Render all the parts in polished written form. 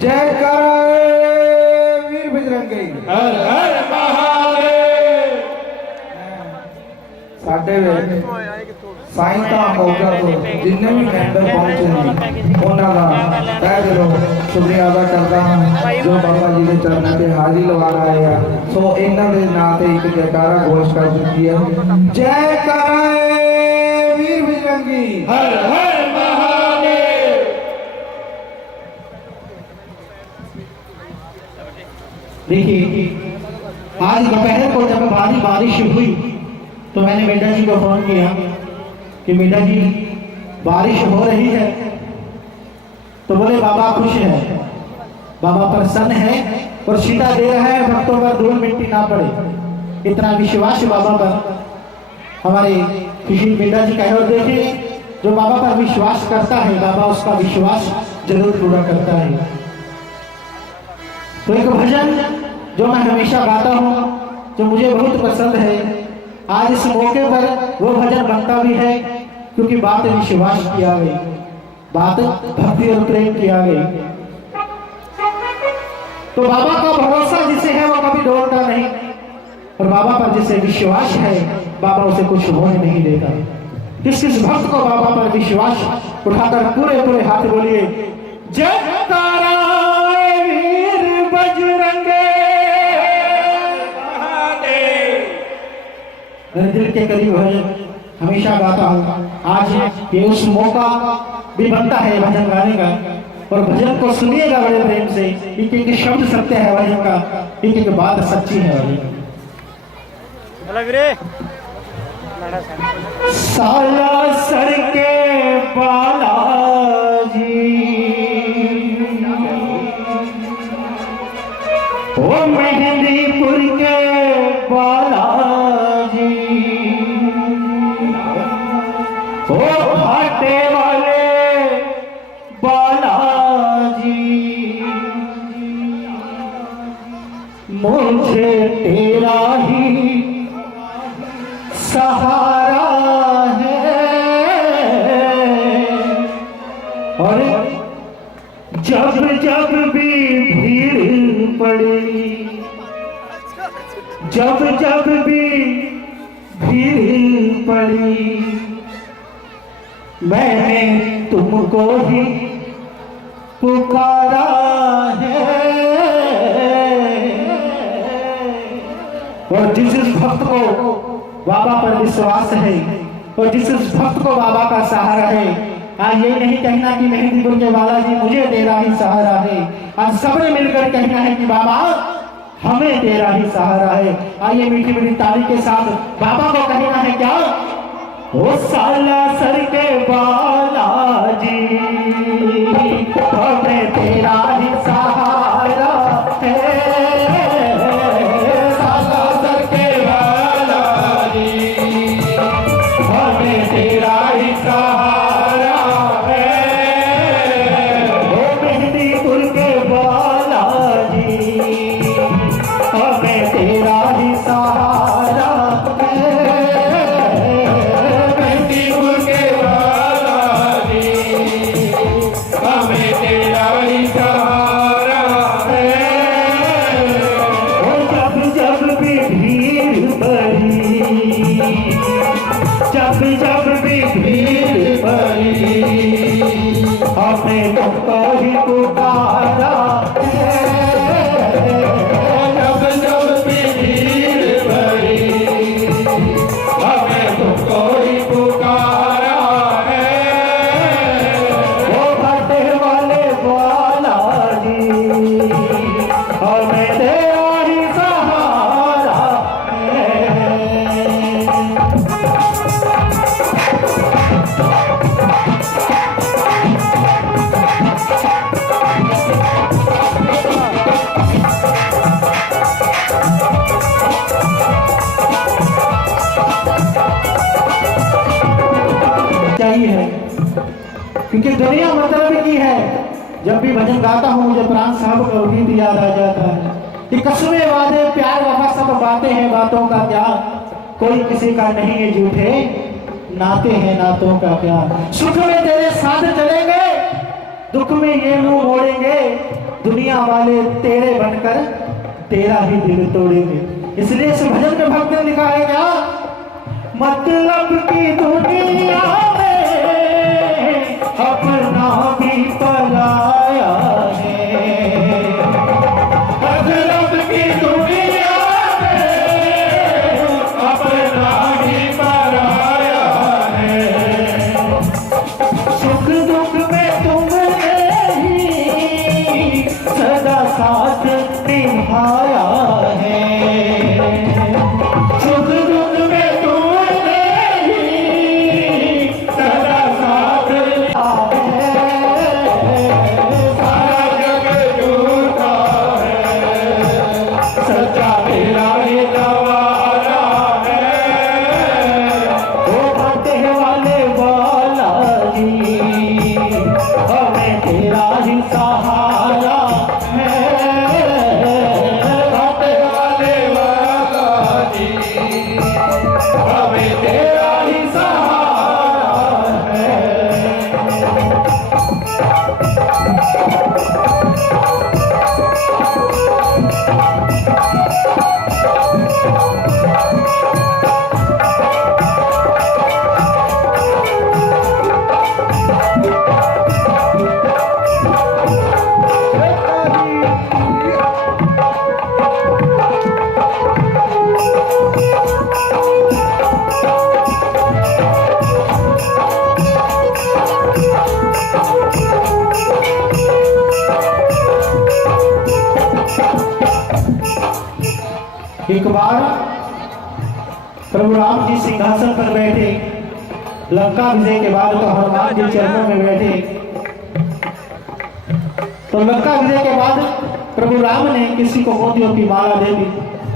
जय कर वीर बजरंगी हर हर महादेव। साडे साईं का होगा तो जिन्ने भी मेंबर पहुंचे उन्होंने तह दिलों शुक्रिया अदा करता हूं जो बाबा जी के चरणों पे हाजिरी लगा रहे हैं। सो इन्हां दे नाम ते एक जयकारा घोष कर दी है। जय कर वीर बजरंगी हर हर महादेव। देखिए आज दोपहर को जब भारी बारिश हुई तो मैंने मीडा जी को फोन किया कि मीडा जी बारिश हो रही है, तो बोले बाबा खुश है, बाबा प्रसन्न है और सीधा दे रहा है भक्तों पर धूल मिट्टी ना पड़े। इतना विश्वास बाबा पर हमारे किसी मीडा जी का है। और देखिए जो बाबा पर विश्वास करता है बाबा उसका विश्वास जरूर पूरा करता है। तो एक भजन जो मैं हमेशा गाता हूँ जो मुझे बहुत पसंद है, आज इस मौके पर वो भजन बनता भी है क्योंकि बात विश्वास की आ गई, बात भक्ति और प्रेम की आ गई। तो बाबा का भरोसा जिसे है वो कभी डोलता नहीं और बाबा पर जिसे विश्वास है बाबा उसे कुछ होने नहीं देता। किस किस भक्त को बाबा पर विश्वास उठाकर पूरे पूरे हाथ बोलिए जय तारा वीर बजरंगे। मेरे दिल के करीब भजन हमेशा गाता हूँ। आज ये उस मौका भी बनता है भजन गाने का और भजन को सुनिएगा बड़े प्रेम से। एक एक शब्द सत्य है भजन का, एक एक बात सच्ची है भजन। साला सर के बालाजी ओ मेहंदीपुर के बालाजी ओ घाटे वाले बालाजी मुझे तेरा ही सहारा है। और जब जब भी भीड़ पड़ी, जब जब भी भीड़ पड़ी, मैंने तुमको ही पुकारा है। और जिस भक्त को बाबा पर विश्वास है और जिस भक्त को बाबा का सहारा है, आज ये नहीं कहना कि मेहंदीपुर के बालाजी मुझे तेरा ही सहारा है, आज सबने मिलकर कहना है कि बाबा हमें तेरा ही सहारा है। आइए मीठी मीठी ताली के साथ बाबा को कहना है क्या, ओ साला सर के बालाजी हमें तेरा ही सहारा है। जब जब भी भीड़ पड़ी हमने तुमको ही पुकारा है। जब जब भी भीड़ पड़ी हमें तुमको ही पुकारा है। वो घाटे वाले बालाजी हमें तेरा ही सहारा है। चाहिए क्योंकि दुनिया मतलब की है। जब भी भजन गाता हूँ मुझे प्राण साहब का गीत याद आ जाता है कि कसमें वादे प्यार वफा सब बातें हैं बातों का क्या, कोई किसी का नहीं है झूठे नाते हैं नातों का क्या। सुख में तेरे साथ चलेंगे दुख में ये मुंह मोड़ेंगे, दुनिया वाले तेरे बनकर तेरा ही दिल तोड़ेंगे। इसलिए इस भजन में भक्त ने लिखा है क्या, मतलब की दुनिया में अपना भी पराया है, मतलब की दुनिया में अपना ही पराया है। सुख दुख में तुमने ही सदा साथ निभाया है, सुख दुख में तुमने ही सदा साथ है। सारा जग झूठा है, सच्चा तेरा ही गवारा है। ओ बाटे वाले वाला जी, हमें तेरा ही सहारा है। बाटे वाले वाला जी, हमें तेरा ही सहारा है। एक बार प्रभु राम जी सिंहासन पर बैठे, लंका विजय के बाद तो हनुमान जी चरणों में बैठे। तो लंका विजय के बाद प्रभु राम ने किसी को मोतियों की माला दे दी,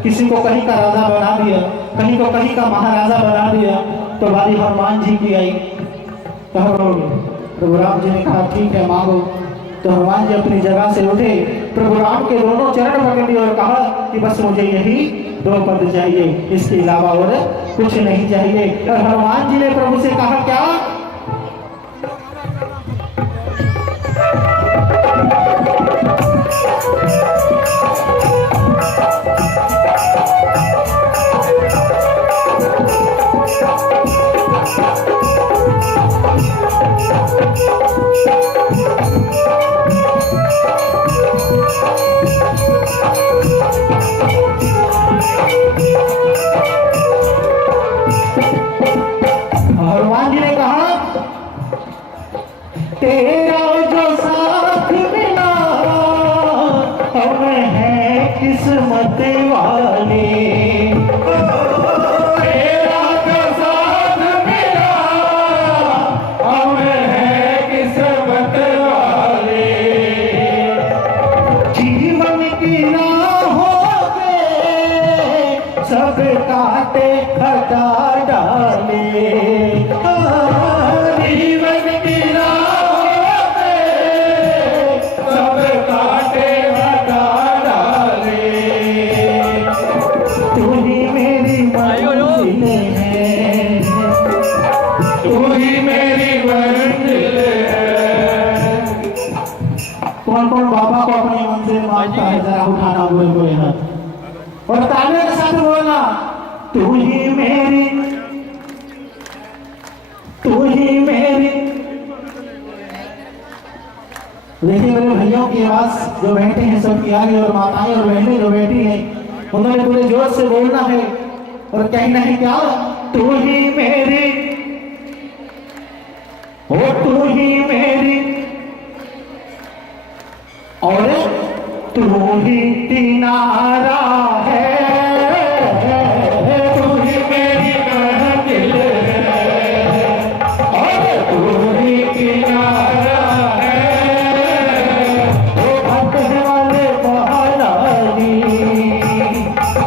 किसी को कहीं का राजा बना दिया, कहीं को कहीं का महाराजा बना दिया। तो बारी हनुमान जी की आई, तो प्रभु राम जी ने कहा ठीक है मांगो। तो हनुमान जी अपनी जगह से उठे, प्रभु राम के दोनों चरण पकड़ लिए और कहा कि बस मुझे यही 2 पद चाहिए, इसके अलावा और कुछ नहीं चाहिए। और हनुमान जी ने प्रभु से कहा क्या, हनुमान जी ने कहा तेरा जो साथ मिला हमें है किस्मत वाले। तेरा जो साथ मिला हमें है किस्मत वाले। जीवन की राहों पे सब कांटे हटा डाले, जीवन की राहों पे सब कांटे हटा डाले। तू ही मेरी मंजिल है, तू ही मेरी मंजिल है। कौन कौन बाबा को अपनी मंजिल मानता है, जरा उठाना हुए हाथ और तालियों के साथ बोलना, तू ही मेरी, तू ही मेरी। देखिए मेरे भैयों की आवाज जो बैठे हैं सब की आ रही है, और माताएं और बहनें जो बैठी हैं उन्होंने पूरे जोर से बोलना है और कहना है क्या, तू ही मेरी, ओ तू ही मेरी, और तू ही किनारा है, तू ही मेरी मंजिल है और तू ही किनारा है। ओ भक्त वाले महारानी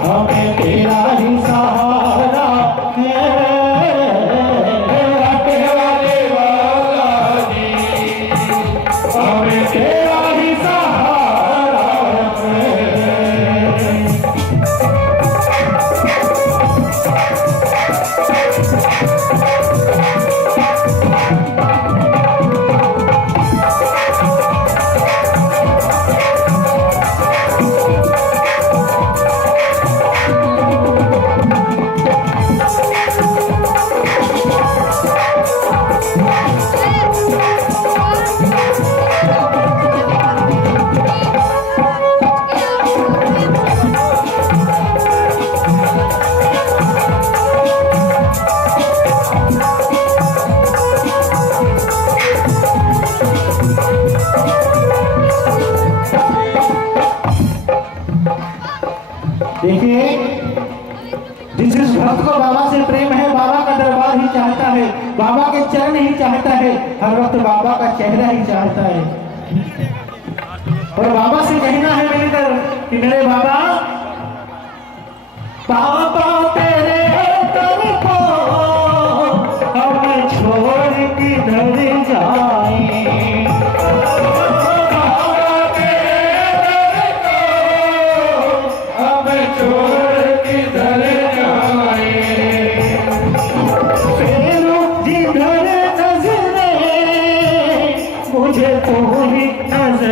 हमें तेरा ही सहारा है। बाटे वाले वाला जी, हमें तेरा ही सहारा है। देखिए, जिस भक्त को बाबा से प्रेम है, बाबा का दरबार ही चाहता है, बाबा के चरण ही चाहता है, हर वक्त बाबा का चेहरा ही चाहता है। और बाबा से कहना है मिलकर कि मेरे बाबा, पापा तेरे दर को हम छोड़ किधर जाएं। मुझे तो ही नजर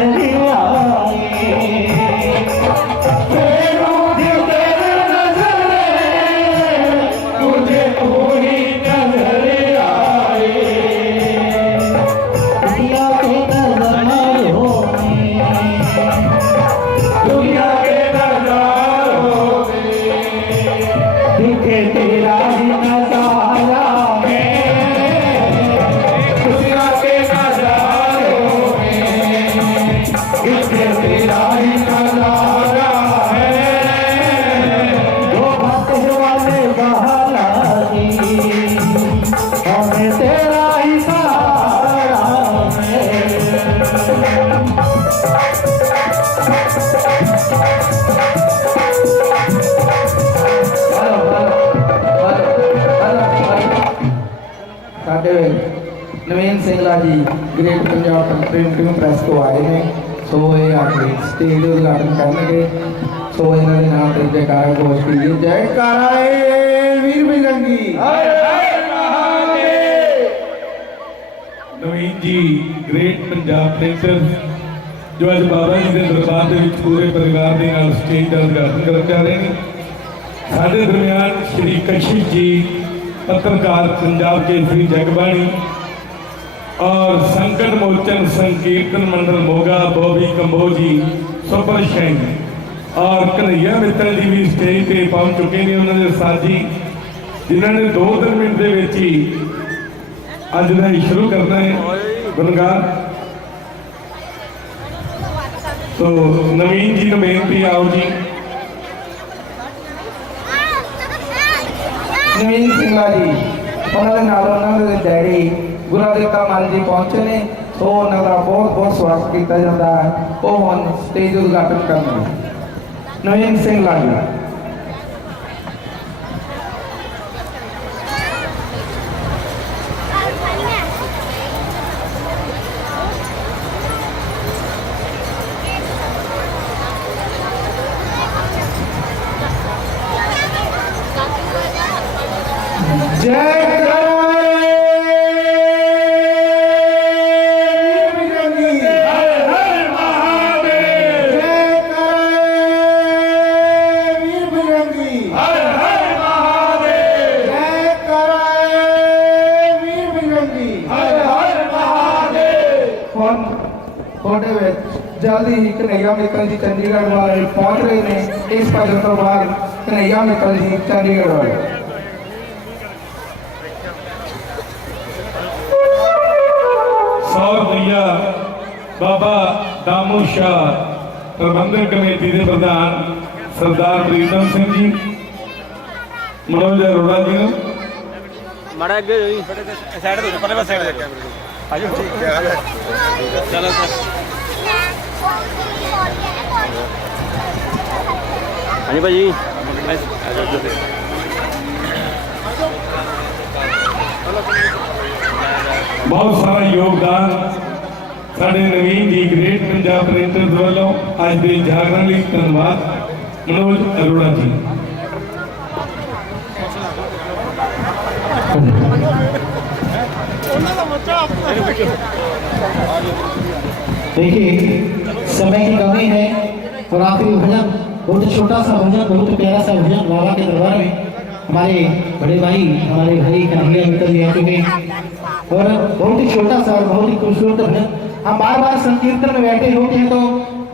आए, मुझे तो ही नजर आए। दुनिया के नजारों में, दुनिया के नजारों में दिखे तेरा ही नजारा है। दुनिया के नजारों में तेरा ही नजारा है। दो बातें वाले बहाना दी, हमें तेरा ही सहारा है। ਸਾਡੇ ਨਵੀਨ ਸਿੰਘਲਾ ਜੀ ਗ੍ਰੇਟ ਪੰਜਾਬ ਪ੍ਰਿੰਟਿੰਗ ਪ੍ਰੈਸ ਤੋਂ ਆਏ ਨੇ, ਸੋ ਇਹ ਆਪਣੀ ਸਟੇਜ ਦੇ ਉਦਘਾਟਨ ਕਰਨਗੇ। ਸੋ ਇਹਨਾਂ ਦੇ ਨਾਮ ਤੇ ਜੈਕਾਰਾ ਘੋਸ਼ ਕੀजिए, ਜੈਕਾਰਾ ਏ ਵੀਰ ਬਿਰੰਗੀ। ਨਵੀਨ ਜੀ ਗ੍ਰੇਟ ਪੰਜਾਬ ਪ੍ਰਿੰਟਰ ਜੋ ਅੱਜ ਬਾਬਾ ਜੀ ਦੇ ਦਰਬਾਰ ਦੇ ਵਿੱਚ ਪੂਰੇ ਪਰਿਵਾਰ ਦੇ ਨਾਲ ਸਟੇਜ ਦਾ ਉਦਘਾਟਨ ਕਰਨ ਜਾ ਰਹੇ ਨੇ। ਸਾਡੇ ਦਰਮਿਆਨ ਸ਼੍ਰੀ ਕਸ਼ਿਸ਼ ਜੀ पत्रकार पंजाब केसरी जगबाणी और संकट मोचन संकीर्तन मंडल मोगा बॉबी कंबोजी सुपर शैन और कन्हैया मित्तल जी भी स्टेज पे पहुंच चुके हैं। उन्होंने साथी जिन्होंने 2-3 मिनट के विच ही अज का शुरू करना है गुणगान। तो नवीन जी को बेनती आओ जी। ਨਵੀਨ ਸਿੰਘਲਾ ਜੀ ਉਹਨਾਂ ਦੇ ਨਾਲ ਉਹਨਾਂ ਦੇ ਡੈਡੀ ਗੁਰਦੇਵਤਾ ਮਾਨ ਜੀ ਪਹੁੰਚੇ ਨੇ, ਸੋ ਉਹਨਾਂ ਦਾ ਬਹੁਤ ਬਹੁਤ ਸਵਾਗਤ ਕੀਤਾ ਜਾਂਦਾ ਹੈ। ਉਹ ਹੁਣ ਸਟੇਜ ਉਦਘਾਟਨ ਕਰਨਗੇ। ਨਵੀਨ ਸਿੰਘਲਾ ਜੀ। ਤੁਹਾਡੇ ਵਿੱਚ ਜਲਦੀ ਹੀ ਕਨਈਆ ਮਿੱਤਲ ਜੀ ਚੰਡੀਗੜ੍ਹ ਵਾਲੇ ਪਹੁੰਚ ਰਹੇ ਨੇ। ਇਸ ਭਜਨ ਤੋਂ ਬਾਅਦ ਕਨਈਆ ਮਿੱਤਲ ਜੀ ਚੰਡੀਗੜ੍ਹ ਵਾਲੇ। 100 रुपया बाबा दामू शाह प्रबंधक कमेटी के प्रधान सरदार प्रीतम सिंह जी, मनोज अरोड़ा जी ने माड़ा अगे साइड पे परले पासे साइड देखिए आजो ठीक है चलो सर हाँ जी भाजी बहुत सारा योगदान साढ़े नवीन जी ग्रेट पंजाब प्रिंटर्स वालों आज के जागरण लिए धन्यवाद मनोज अरोड़ा जी। देखिए समय की कमी है और आखिरी भजन बहुत छोटा सा भजन, बहुत प्यारा सा भजन बाबा के दरबार में हमारे बड़े भाई हमारे भाई कन्हैया मित्तल जी आ चुके हैं और बहुत ही छोटा सा और बहुत ही खूबसूरत भजन। हम बार बार संकीर्तन में बैठे होते हैं तो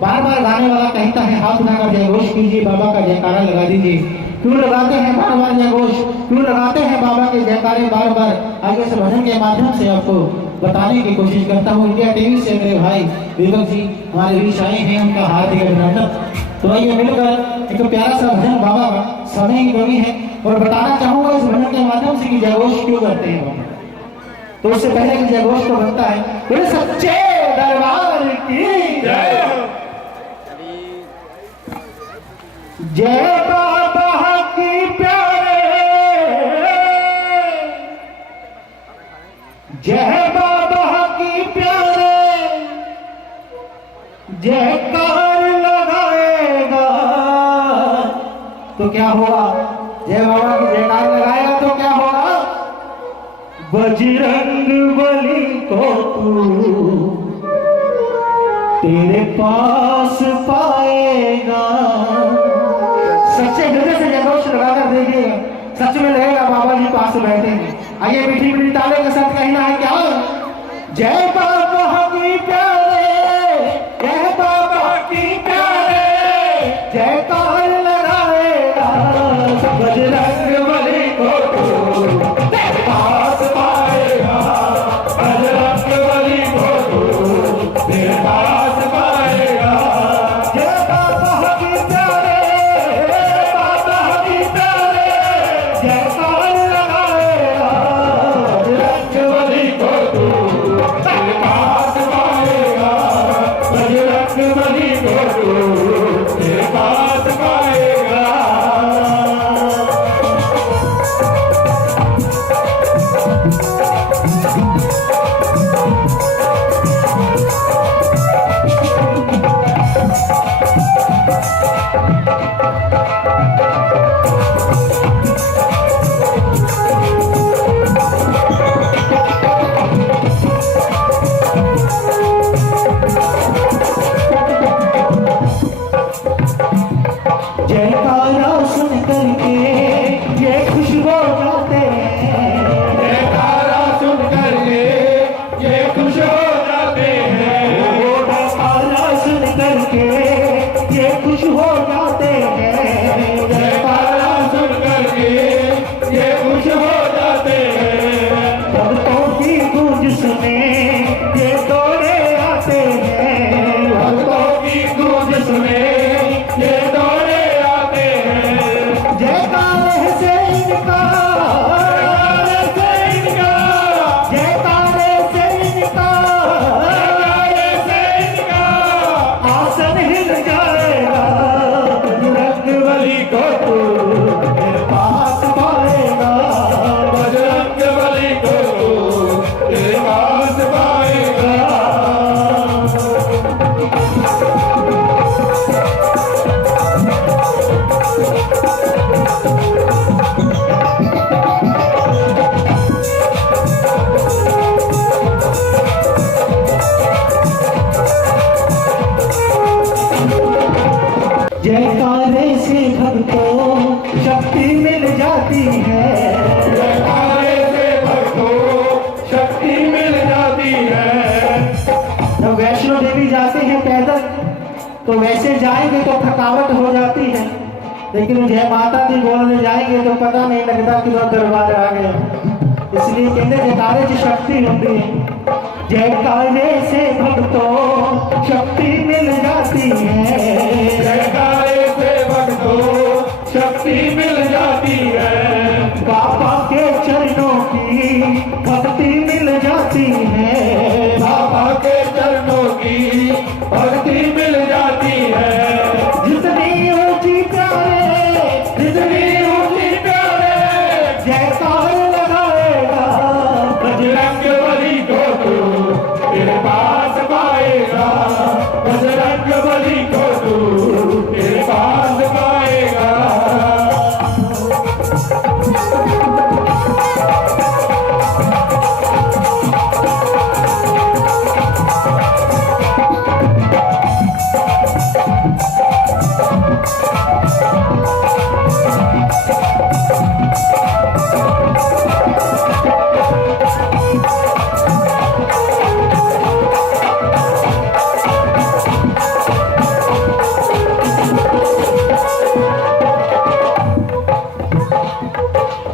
बार बार गाने वाला कहता है हाथ उठाकर जयघोष कीजिए, बाबा का जयकारा लगा दीजिए। क्यों लगाते हैं बार बार जयघोष, क्यों लगाते हैं बाबा के जयकारे बार बार? आगे से भजन के माध्यम से आपको बताने की कोशिश करता हूँ। इंडिया टीवी से मेरे भाई विवेक जी हमारे बीच आए हैं, उनका हार्दिक अभिनंदन। तो आइए मिलकर एक प्यारा सा भजन बाबा का, समय की कमी है और बताना चाहूंगा इस भजन के माध्यम से कि जयघोष क्यों करते हैं बाबा। तो उससे पहले कि जयघोष तो बनता है, बोले सच्चे दरबार की जय हो। जय बाबा की प्यारे, जय बाबा की प्यारे, जयकार लगाएगा तो क्या होगा? जय बाबा की जयकार लगाएगा तो क्या होगा? बजरंग बली को तू तेरे पास पाएगा। सच्चे हृदय से जयघोष लगाकर देखिएगा, सच में लगेगा बाबा जी पास बैठेंगे। आइए मीठी मीठी ताले के साथ कहना है क्या? जय बाबा की प्यारे, जय बाबा की प्यारे, जयकार लगाएगा बजरंग बली को तू तेरे पास पाएगा, बजरंग बली को तू तेरे पास पाएगा। जय बाबा की प्यारे, बाबा की प्यारे, जयकार लगाएगा बजरंग बली को तू तेरे पास पाएगा, बजरंग बली को तू तेरे पास पाएगा। जयकारा सुन करके ये खुश हो जाते हैं, जयकारा सुन करके ये खुश हो जाते हैं, जयकारा सुन करके ये खुश हो जाते हैं, जयकारा सुन करके ये खुश हो जाते हैं। भक्तों की गूंज सुने ये दौड़े आते हैं, भक्तों की गूंज सुने ये दौड़े आते हैं। जयकारे से इनका, जयकारे से इनका, जयकारे से इनका, जयकारे से इनका आसन हिल जाएगा। बजरंग बली को तू तेरे पास पाएगा, बजरंग बली को तू तेरे पास पाएगा। जयकारे से भक्तों शक्ति मिल जाती है, जयकारे से भक्तों शक्ति मिल जाती है। जब वैष्णो देवी जाते हैं पैदल तो वैसे जाएंगे तो थकावट हो जाती है, लेकिन जय माता दी बोलने जाएंगे तो पता नहीं लगता कि वो दरबार आ गया। इसलिए कहते जयकारे की शक्ति होती है। जयकारे से भक्तों शक्ति मिल जाती है, जयकारे से भक्तों शक्ति मिल जाती है। बाबा के चरणों की भक्ति मिल जाती है, बाबा के चरणों की भक्ति मिल जाती है। जितनी ऊंची प्यारे, जितनी ऊंची प्यारे, जयकार लगाएगा बजरंग बली को तू तेरे पास पाएगा, बजरंग बली को तू तेरे पास पाएगा।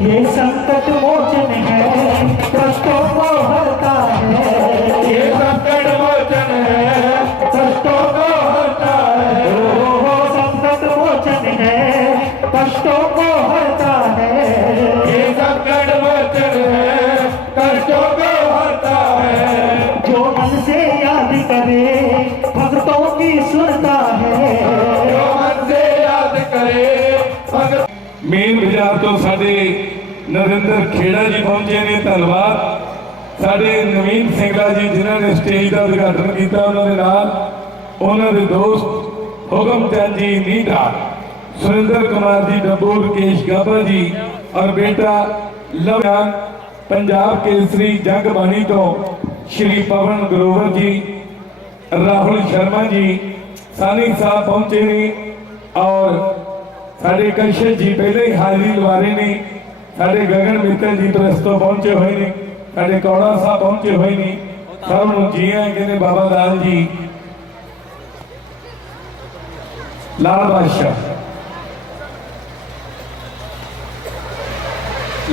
ये संकट मोचन है, कष्टों को हरता है, ये संकट मोचन है, कष्टों को हरता है। तो साडे नरेंद्र खेड़ा जी पहुंचे ने, धन्यवाद। साडे नवीन सिंगला जी जिन्होंने स्टेज का उद्घाटन किया, उन्होंने नाल उन्होंने दोस्त हुकम चंद जी नीटा, सुरेंद्र कुमार जी डब्बू, केश गाबा जी और बेटा लवयान पंजाब केसरी जंग बानी तो श्री पवन ग्रोवर जी, राहुल शर्मा जी, सानी साहब पहुंचे ने और साडे कशिश जी पहले ही हाजिरी लवा रहे ने, साडे गगन मित्तल जी प्रेस तो पहुंचे हुए ने, साडे कौड़ा साहब पहुंचे हुए ने, सब नूं जी आए कहने बाबा लाल जी, लाल बादशाह,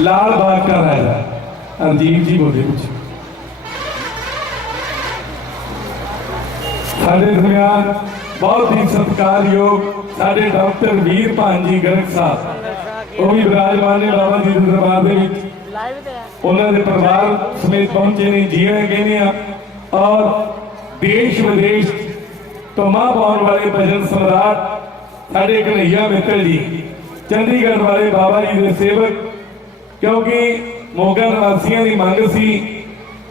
लाल बाग का राजा अजीब जी बोले कुछ साडे दरमियान बहुत ही सत्कारयोग साडे डॉक्टर वीर भान जी गर्ग साहब, वो भी विराजमान ने बाबा जी के दरबार दे विच, उन्होंने परिवार समेत पहुंचे ने, जी आए कहने आ। और देश विदेश तो मां पाने वाले भजन सम्राट साडे कन्हैया मित्तल जी, चंडीगढ़ वाले बाबा जी के सेवक, क्योंकि मोगा निवासियों की मंग सी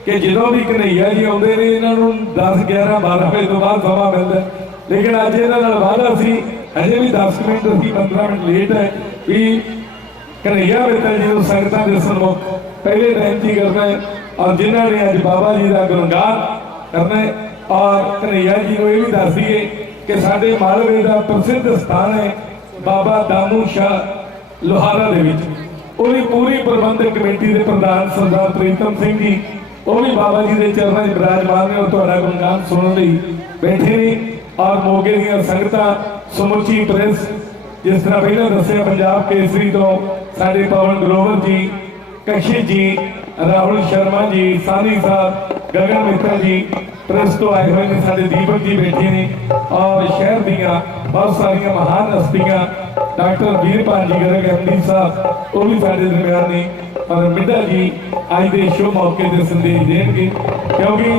कि जो भी कन्हैया जी आते हैं इन्हों 10, 11, 12 बजे तो बाद समा मिलता, लेकिन अज इन्होंने वादा सी अजे भी 10 मिनट अभी 15 मिनट लेट है भी कन्हैया मित्तल जी को संगतां दे सन्मुख पहले टाइम ही करना है, और जिन्होंने अज बाबा जी का गुणगान करना है। और कन्हैया जी को यह भी दस दिए कि साडे मालवे का प्रसिद्ध स्थान है बाबा दामू शाह लोहारा दे विच, ਉਹਦੀ पूरी प्रबंधक कमेटी के प्रधान सरदार प्रीतम सिंह जी, वो भी बाबा जी के चरणों में विराजमान ने और तुहाडा गुणगान सुनने लई बैठे ने। और मोगे दी संगतां समुची प्रेस, जिस तरह पहले दस्सिया पंजाब केसरी तो साडे पवन ग्रोवर जी, कशिश जी, राहुल शर्मा जी, सानी साहब, गगन मित्तल जी प्रेस तो आए हुए हैं, साडे दीपक जी बैठे ने, और शहर दियां बहुत सारिया महान हस्तियां डॉक्टर वीर भान जी गर्ग एमडी साहब, वो भी साडे दरमियान ने, और मिड्डा जी अज के शो मौके से संदेश देंगे, क्योंकि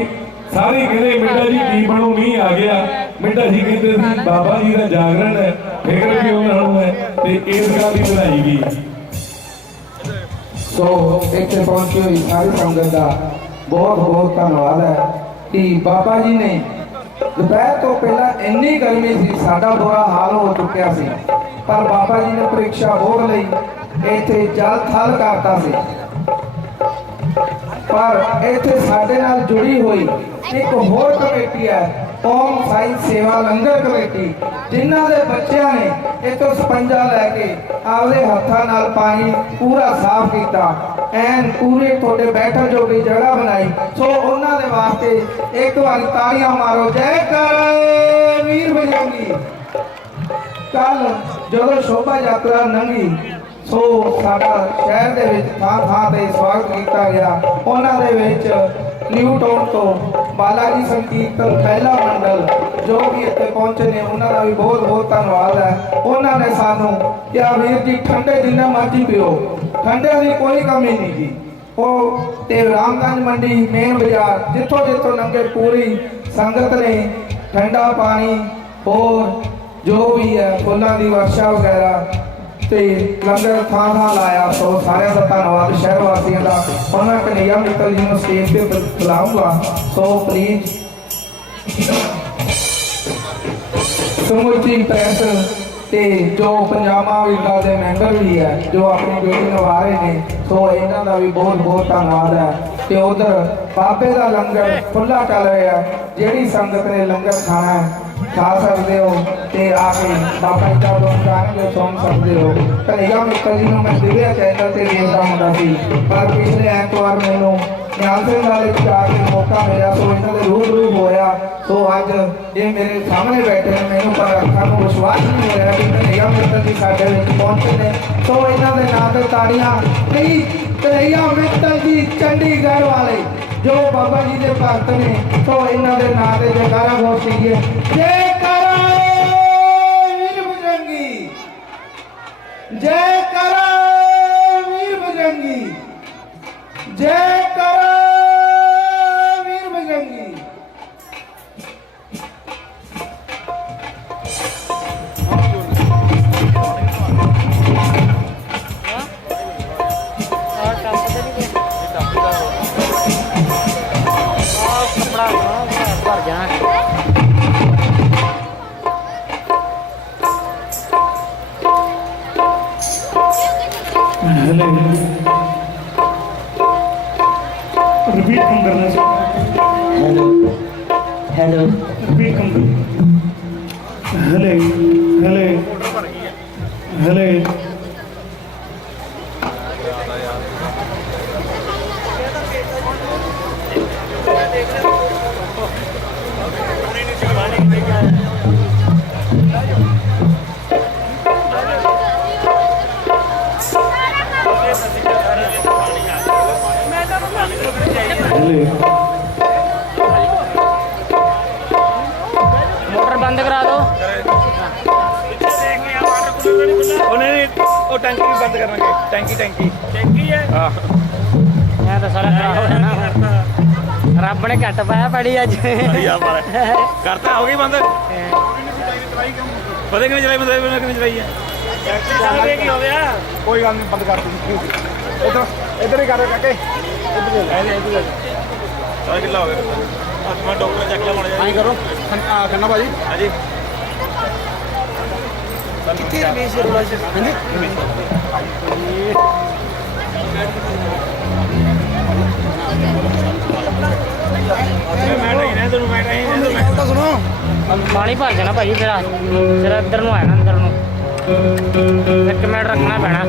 सारे कहते मिड्डा जी की बनू मीह आ गया, मिड्डा जी कहते बाबा जी का जागरण है, फिक्र भी उन्होंने है तो इस गल की बनाई गई। सो इतने पहुंची हुई सारी संगत का बहुत बहुत धन्यवाद है कि बाबा जी ने दोपहर तो पहला इन्नी गर्मी सी, साडा बुरा हाल हो चुकिया सी, पर बाबा जी ने परीक्षा भोग लई, इत्थे जल थल करता सी। पर इत्थे साडे नाल जुड़ी हुई एक होर कमेटी है, ओम साई सेवा लंगर कमेटी, जिन्हां दे बच्चों ने एक स्पंजा लैके आपदे हत्थां नाल पानी पूरा साफ किया, एन पूरे थोड़े बैठन जोगी जगह बनाई। सो उन्हां दे वास्ते एक बार तालियां मारो, जय कर वीर बजरंगी। कल जो शोभा यात्रा लंघी, सो साडा शहर दे विच थां ते स्वागत किया गया। उन्हां दे विच न्यूटाउन तो बालाजी संकीर्तन पहला मंडल जो भी इतने पहुंचे ने, उन्होंने भी बहुत बहुत धन्यवाद है। उन्होंने सानू क्या वीर जी ठंडे जिन्ना मर्जी पियो, ठंडे की कोई कमी नहीं की। वो ते रामगंज मंडी मेन बाजार जितों जितों लंघे पूरी संगत ने ठंडा पानी और जो भी है फुलों की वर्षा वगैरह ते लंगर थां लाया। तो सारे का धन्यवाद शहर वासियों का। और मैं कन्हैया मित्तल जी को स्टेज पे बुलाऊंगा, तो प्लीज समुची प्रेस ते जो पंजाबा विंगा के मैंबर भी है जो अपनी ड्यूटी निभा रहे हैं, तो इन्हों का भी बहुत बहुत धन्यवाद है। तो उधर बाबे का लंगर खुला चल रहा है, जिहड़ी संगत ने लंगर खाना है खा सकते हो, ते आके बाबा जी का गुणगान जो सुन सकते हो। कन्हैया मित्तल जी मैं दिव्या चैनल से देखता होंदा सी, पर पिछले ऐतवार मैनू निहाल सिंह वाले जाके मौका मिला, तो इन्हों के रूबरू होया। तो अज ये मेरे सामने बैठे हैं, मैनू पर अखां नूं विश्वास नहीं हो रहा कि कन्हैया मित्तल जी साडे विच पहुंचे ने। तो इन्हों के नाम से ताड़ियां नहीं, कन्हैया मित्तल जी चंडीगढ़ वाले जो बाबा जी के भक्त ने, तो इन्हों के नाम से जयकारा घोष कीजिए, जयकारा वीर बजरंगी, जयकारा वीर बजरंगी, जयकारा वीर बजरंगी। हेलो रिपीट कम करना हेलो हेलो रिपीट कम कर हेलो हेलो हेलो मोटर बंद करा दो टैंकी भी बंद करेंगे टैंकी टैंकी टैंकी है मैं तो सारा खराब हो जाना रब ने घट पाया पड़ी अज करता हो गई बंद पता कि नहीं चलाई मतलब नहीं चलाई है की हो गया कोई गल नहीं बंद कर दी इधर इधर ही कर काके सारा किला हो गया मैं डॉक्टर चेक ला माड़ा आई करो खन्ना भाजी हाँ जी कितने रमेश रोला से हाँ जी सुनो पानी भर जाना भाजी तेरा तेरा इधर ਨੂੰ ਆਣਾ ਅੰਦਰ ਨੂੰ 1 ਮਿੰਟ ਰੱਖਣਾ ਪੈਣਾ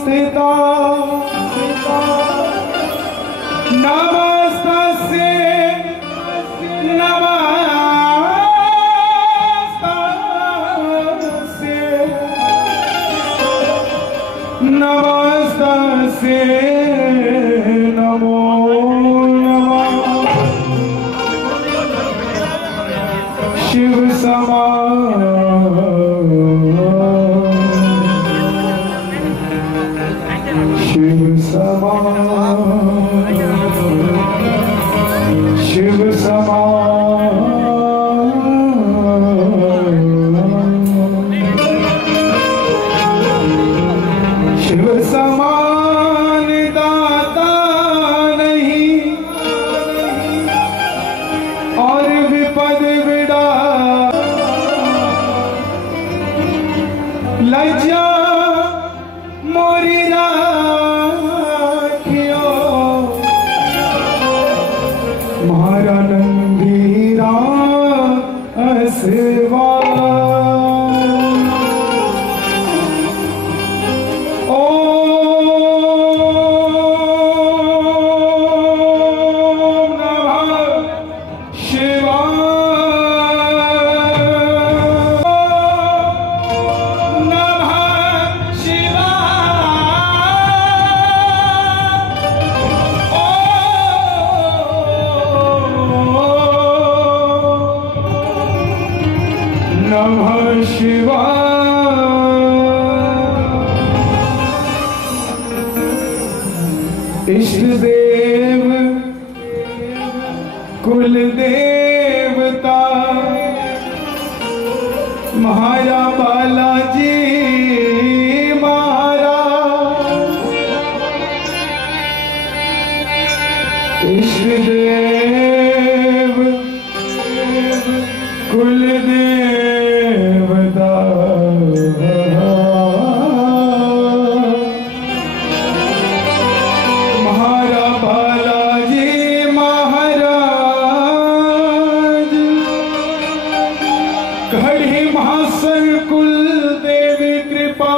स्थिता नमस्तस्यै नमस्तस्यै नमो नमः शिव समान शिव समान शिव समान शिव समान दाता नहीं और विपद विड़ा लज्जा मोरी राखियो महारा नंदीरा असवा नमः शिवाय इष्ट देव कुल देवता महारा बालाजी महाराज इष्ट देव कुल देवता महारा बालाजी महाराज घड़ी महासर कुल देवी कृपा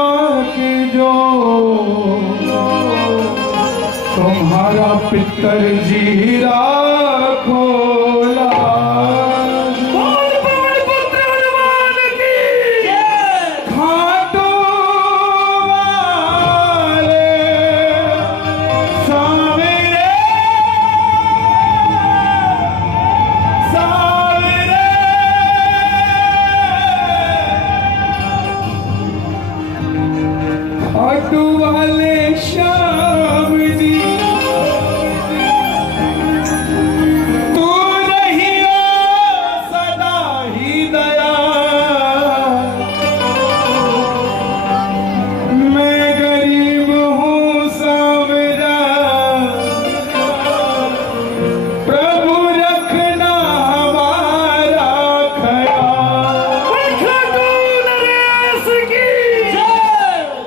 की जो तुम्हारा पितर जी राखो वाले श्याम जी तू नहीं सदा ही दया मैं गरीब हूँ सावरा प्रभु रखना हमारा ख्याल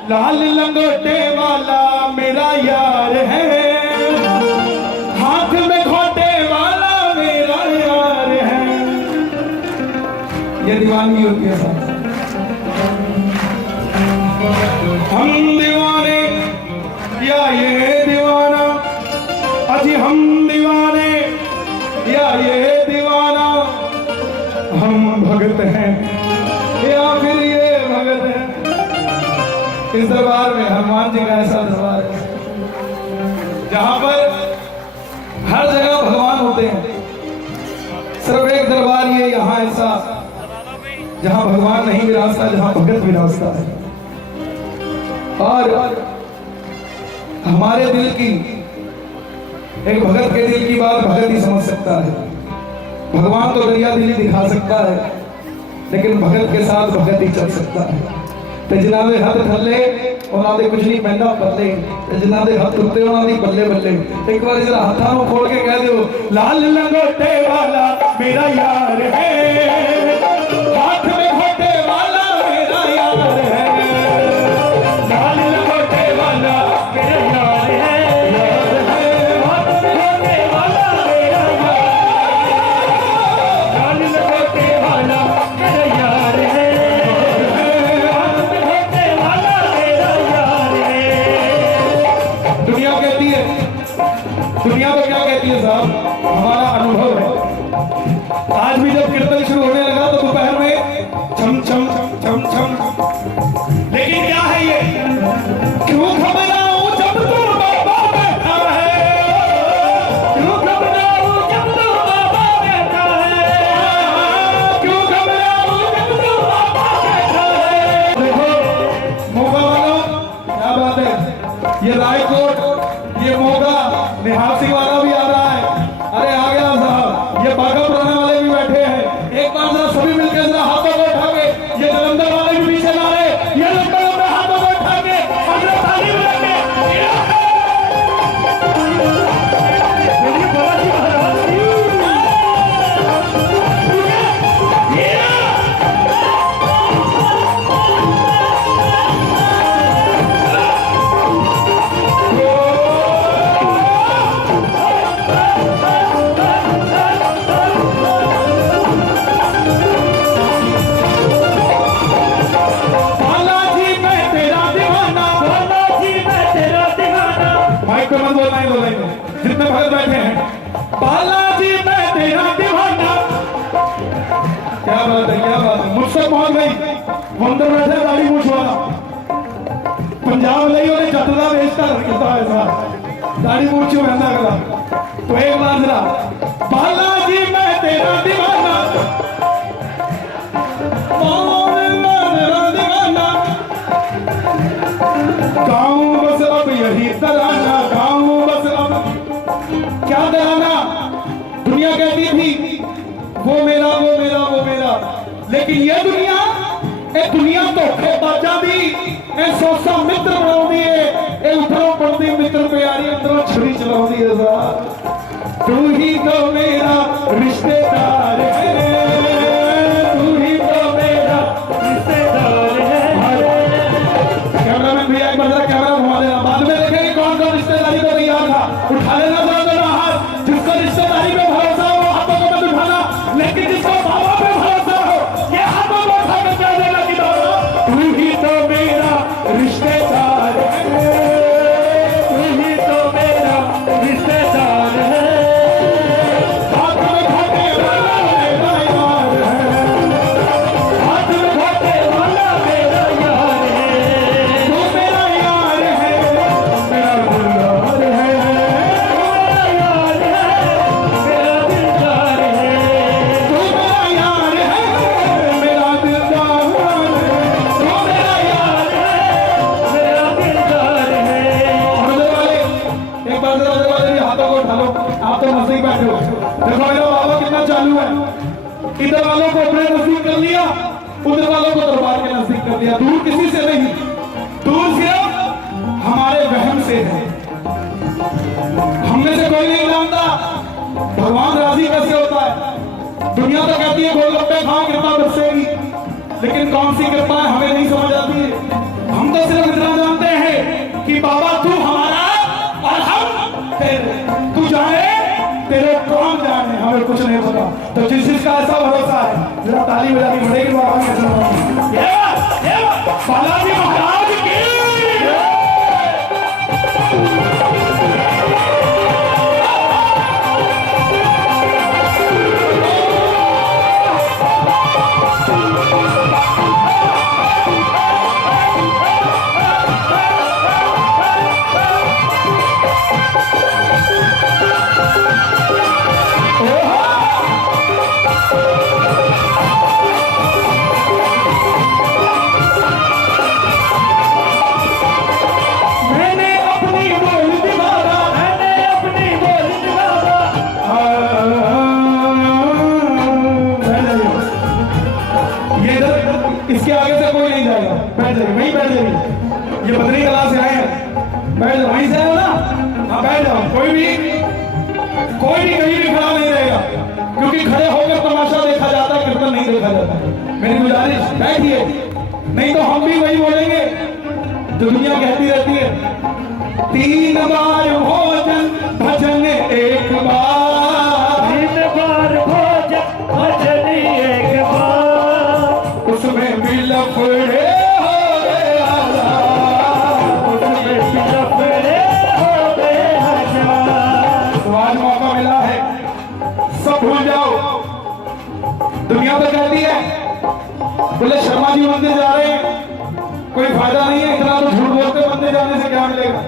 लाल लंगोटे वाला मेरा यार है हाथ में खोटे वाला मेरा यार है ये दीवानगी होती है साहब हम दीवाने या ये दीवाना अजी हम दीवाने या ये दीवाना हम भगत हैं या फिर ये भगत हैं इस दरबार में हनुमान जी का ऐसा दरबार है जहां पर हर जगह भगवान होते हैं सिर्फ एक दरबार ये यहाँ ऐसा जहां भगवान नहीं विराजता जहां भगत विराजता है और हमारे दिल की एक भगत के दिल की बात भगत ही समझ सकता है भगवान तो दरिया दिली दिखा सकता है लेकिन भगत के साथ भगत ही चल सकता है ते जिन्हां दे हथ थल्ले उन्हां दे कुछ नहीं पैंदा पल्ले ते जिन्हां दे हथ उत्ते उन्हां दी बल्ले बल्ले एक बार जरा हथां नूं खोल के कह दिओ लाल लंगोटे वाला मेरा यार है हाथ में घोटे वाला मेरा यार है लाल लंगोटे वाला मेरा यार है हाथ में घोटे वाला मेरा यार लाल लंगोटे वाला मेरा यार है दुनिया तो क्या कहती है साहब, हमारा अनुभव है। आज भी जब कीर्तन शुरू होने लगा तो दोपहर में छम छम छम छम, लेकिन क्या है ये, क्यों घबराऊं जब तू बाबा बैठा है, क्यों घबराऊं जब तू बाबा बैठा है, क्यों घबराऊं जब तू बाबा बैठा है। देखो मोगा वालों, क्या बात है, ये रायकोट, ये मोगा निहासी वाला भी आ रहा है। अरे आ गया साहब, ये बाघा पुराना वाले भी बैठे हैं। एक बार जरा सभी मिलकर जरा हाथों को उठा के, ये जलंधर वाले भी पीछे ला रहे, ये लंबे लंबे हाथों को उठा के और जरा ताली बजा के। जितने भगत बैठे हैं, बालाजी मैं तेरा दीवाना। क्या बात है, क्या बात है, मुझसे पहुंच गई। मंदिर बैठे दाढ़ी मूछ वाला, पंजाब नहीं होने जतला बेचता रहता है साहब, दाढ़ी मूछ रहना अगला। तो एक बार जरा, बालाजी मैं तेरा दीवाना, गाऊं बस अब यही तराना, गाऊं बस अब क्या तराना। दुनिया कहती थी वो मेरा वो मेरा वो मेरा, लेकिन ये दुनिया धोखेबाजा दी ए सोसा मित्र बनाउंदी है, ए उधरों पड़दी मित्र प्यारी अंदरों छुरी चलाउंदी है साहब। तू ही तो मेरा रिश्तेदार है, तू ही तो मेरा रिश्तेदार है। कैमरामैन भैया एक बार जरा कैमरा घुमा देना, बाद में देखेंगे कौन कौन रिश्तेदारी को तैयार था। उठा लेना जरा हाथ, जिसको रिश्तेदारी पे भरोसा हो हाथों को मत उठाना, लेकिन जिसको बाबा पे भरोसा हो ये हाथों को उठा कर कह देना कि बाबा तू ही तो मेरा रिश्तेदार है, तू ही तो मेरा रिश्तेदार है। हाथ में घाटे वाला मेरा यार है, हाथ में घाटे वाला मेरा यार है, तू मेरा यार है, मेरा दिलदार है, मेरा यार है, मेरा दिलदार है, तू मेरा यार है, मेरा दिलदार है, तू मेरा यार है, मेरा दिलदार है। और वाले एक बार जरा वाले हाथों को उठा लो, आप तो नजदीक बैठे हो। देखो मेरा बाबा कितना चालू है, इधर वालों को अपने नजदीक कर लिया, उधर वालों को दरबार के नजदीक कर लिया। दूर किसी से नहीं, दूर सिर्फ हमारे वहम से है। हमने से कोई नहीं जानता भगवान राजी कैसे होता है। दुनिया तो कहती है गोलगप्पे खाओ कृपा बरसेगी, लेकिन कौन सी कृपा है हमें नहीं समझ आती है। हम तो सिर्फ इतना जानते हैं कि बाबा तू हमारा और हम तेरे, तू जाने तेरे कौन जाने, हमें कुछ नहीं पता। तो जिस चीज का ऐसा भरोसा है जरा ताली बजा के बड़े बाबा के बालाजी महाराज की। इसके आगे से कोई नहीं जाएगा, बैठ जाइए, वहीं बैठ जाइए। ये बदरी कला से आए हैं, बैठ जाओ, वहीं से आए हो ना, हाँ बैठ जाओ। कोई भी कहीं भी खड़ा नहीं रहेगा, क्योंकि खड़े होकर तमाशा देखा जाता है, कीर्तन नहीं देखा जाता। मेरी गुजारिश बैठिए, नहीं तो हम भी वही बोलेंगे जो दुनिया कहती रहती है, 3 बार भोजन भजन एक बार, 3 बार भोजन भजन एक बार, उसमें भी लफड़े हो गए आला, उसमें भी लफड़े हो गए हजार। दुनिया तो कहती है बोले शर्मा जी मंदिर जा रहे हैं, कोई फायदा नहीं है, इतना तो झूठ बोलते मंदिर जाने से क्या मिलेगा।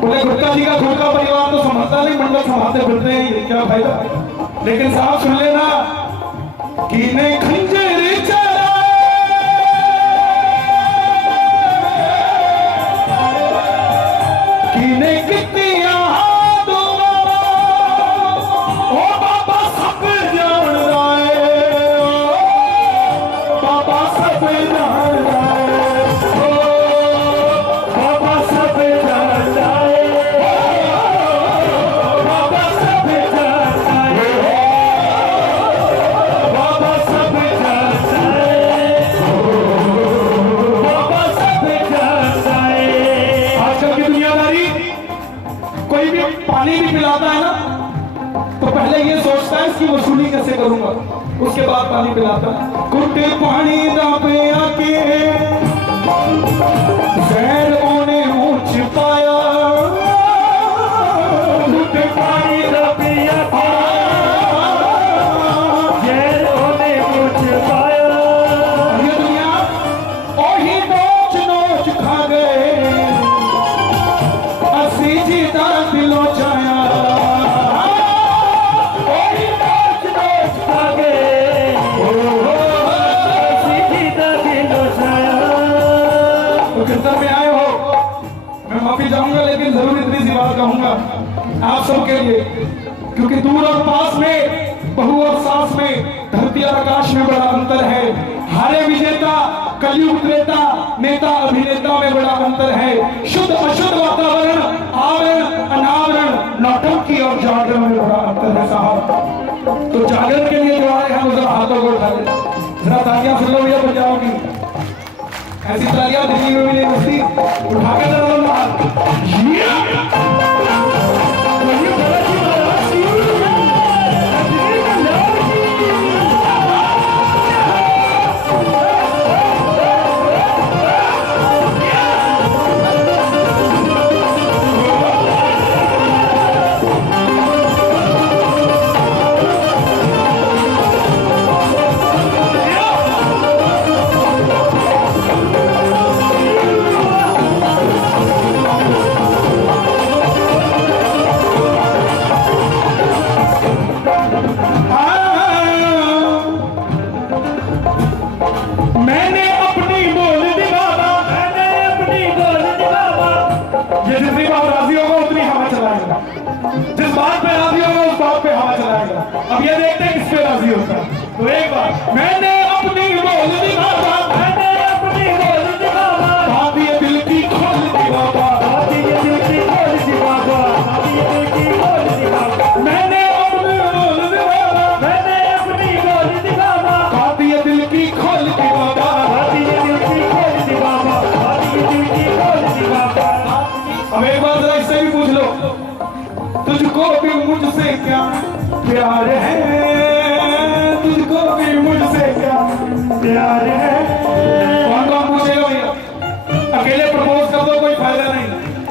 बोले गुप्ता जी का खुद का परिवार तो संभालता नहीं, मंडल संभालते फिरते हैं, क्या फायदा। लेकिन साहब सुन लेना कि ने खंजर चला कि ने कितिया पानी भी पिलाता है ना तो पहले ये सोचता है इसकी वसूली कैसे करूंगा, उसके बाद पानी पिलाता है। कुटे पानी ना पे आके जहर ओने मुंह छिपाया, कुटे पानी ना पे आके जहर ओने मुंह छिपाया। ये दुनिया ओही नोच नोच खा गए, असी जीता दिलो जाया। तो कीर्तन में आए हो, मैं माफी चाहूंगा, लेकिन जरूर इतनी सी बात कहूंगा आप सबके लिए, क्योंकि दूर और पास में, बहु और सास में, धरती और आकाश में बड़ा अंतर है। हारे विजेता, कलयुग त्रेता, नेता अभिनेता में बड़ा अंतर है। शुद्ध अशुद्ध वातावरण, आवरण अनावरण, नौटंकी और जागरण में बड़ा अंतर है साहब। तो जागरण के लिए जो आए हैं जरा हाथों को उठा लें, जरा तालियां सुन लो भैया पंजाब की, ऐसी तालियां दिल्ली में भी नहीं बजती, उठा के जरा लो हाथ। जिस बात पे राजी होगा उस बात पे हवा चलाएगा। अब ये देखते हैं किस पे राजी होता है। तो एक बार मैंने अपनी बोल दी बाबा, मैंने अपनी बोल दी बाबा, भाभी दिल की खोल दी बाबा, भाभी दिल की खोल दी बाबा, भाभी दिल की खोल दी बाबा, मैंने अपनी बोल दी बाबा, मैंने अपनी बोल दी बाबा, भाभी दिल की खोल दी बाबा, भाभी दिल की खोल दी बाबा, भाभी दिल की खोल दी बाबा। अब एक बार जरा इससे भी पूछ लो, तुझको भी मुझसे क्या प्यार है, तुझको भी मुझसे क्या प्यार है। कौन कौन पूछेगा भैया? अकेले प्रपोज कर दो कोई फायदा नहीं,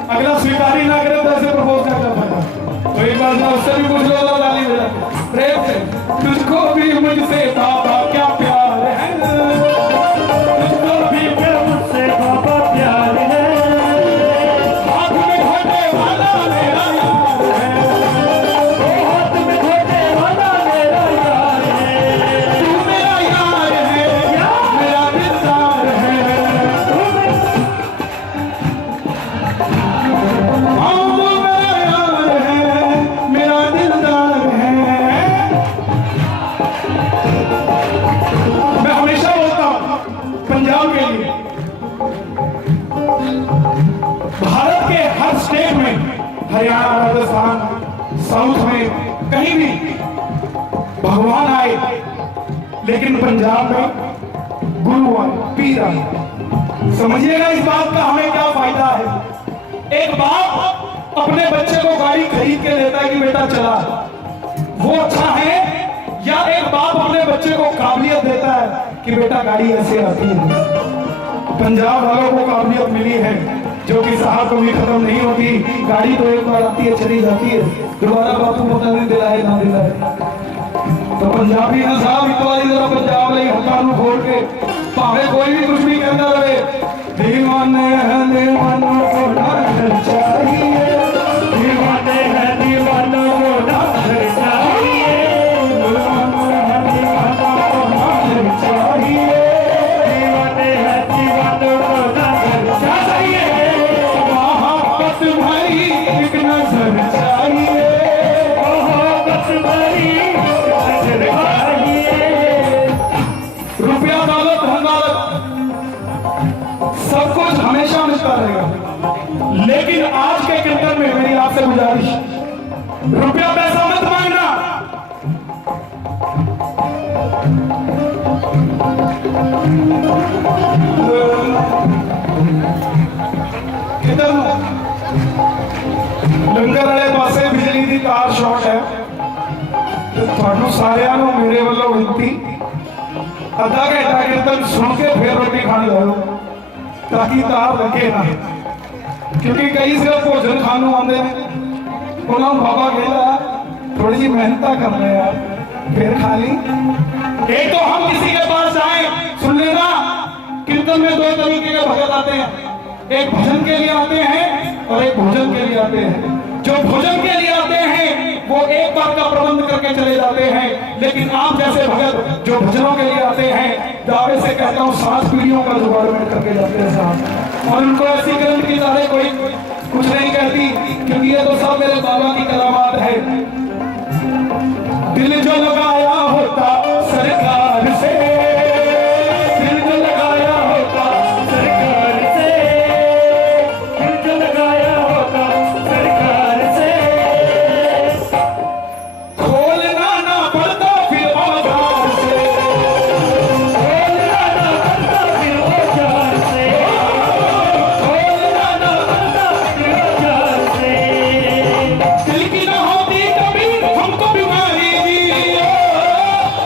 अगला स्वीकार ही ना करे तो ऐसे प्रपोज कर क्या फायदा। तो एक बार ना उससे भी पूछ लो, लाली बेटा प्रेम से, तुझको भी मुझसे बाबा क्या प्यार है, तुझको भी मुझसे बाबा प्यार है, हाथ में घोटे वाला मेरा यार है, हाथ में घोटे वाला मेरा यार है, तू मेरा यार है, मेरा दिलदार है, तू मेरा यार है, मेरा दिलदार है। मैं हमेशा बोलता हूं पंजाब के लिए, भारत के हर स्टेट में, हरियाणा, राजस्थान, साउथ में कहीं भी भगवान आए, लेकिन पंजाब में गुरु आए, पीर आए। समझिएगा इस बात का हमें क्या फायदा है। एक बाप अपने बच्चे को गाड़ी खरीद के देता है कि बेटा चला, वो अच्छा है, या एक बाप अपने बच्चे को काबिलियत देता है कि बेटा गाड़ी ऐसे आती है। पंजाब वालों को काबिलियत मिली है जो कि साहब कभी खत्म नहीं होती। गाड़ी तो एक बार आती है चली जाती है, दोबारा बापू पता नहीं दिलाए ना दिलाए। तो पंजाबी ने साहब एक बार जरा पंजाब ਲਈ ਹੱਥਾਂ ਨੂੰ ਖੋਲ ਕੇ ਭਾਵੇਂ ਕੋਈ ਵੀ ਕੁਝ ਵੀ ਕਹਿੰਦਾ ਰਹੇ दीवाने हैं दीवानों को डर चाहिए दीवाने हैं दीवानों को डर चाहिए दीवाने हैं दीवानों को डर चाहिए दीवाने हैं दीवानों को डर चाहिए मोहब्बत भाई एक नजर चाहिए मोहब्बत भाई नजर चाहिए रुपया दौलत धन दौलत सब कुछ हमेशा मिलता रहेगा, लेकिन आज के कीर्तन में मेरी आपसे गुजारिश, रुपया पैसा मत मांगना। किधर लंगर वाले पासे बिजली की तार शॉर्ट है, तो थानू सारिਆਂ ਨੂੰ मेरे वालों विनती आधा घंटा कीर्तन सुन के फिर रोटी खाने जाओ ताकि तार लगे ना, क्योंकि कई सिर्फ भोजन खानू आते हैं उन्होंने बाबा कहता थोड़ी सी मेहनत कर रहे हैं फिर खा ली। एक तो हम किसी के पास जाए सुन लेना, कीर्तन में दो तरीके के भगत आते हैं, एक भजन के लिए आते हैं और एक भोजन के लिए आते हैं। जो भोजन के लिए आते हैं वो एक बार का प्रबंध करके चले जाते हैं, लेकिन आप जैसे भगत जो भजनों के लिए आते हैं दावे से कहता हूँ 7 पीढ़ियों का जुगाड़ करके जाते हैं साहब, और उनको ऐसी ग्रंथ की तारे कोई कुछ नहीं कहती, क्योंकि ये तो सब मेरे बाबा की करामात है। दिल जो लगाया होता सरकार से, दिल जो लगाया होता सरकार से, दिल जो लगाया होता सरकार से, खोलना ना पड़ता फिर औजार से, खोलना ना पड़ता फिर औजार से, खोलना ना पड़ता फिर औजार से। दिल की ना होती कभी हमको बीमारी दी,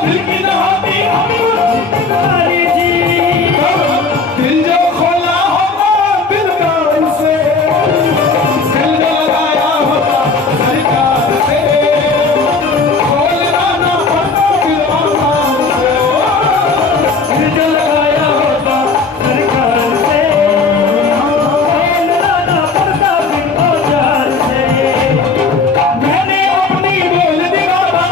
दिल की ना होती हमको बीमारी दी, दिल जो खोला होता दिलदार से, दिल जो लगाया होता सरकार से, खोलना ना पड़ता फिर औजार से, दिल जो लगाया होता सरकार से, खोलना ना पड़ता फिर औजार से। मैंने अपनी बोल दी बाबा,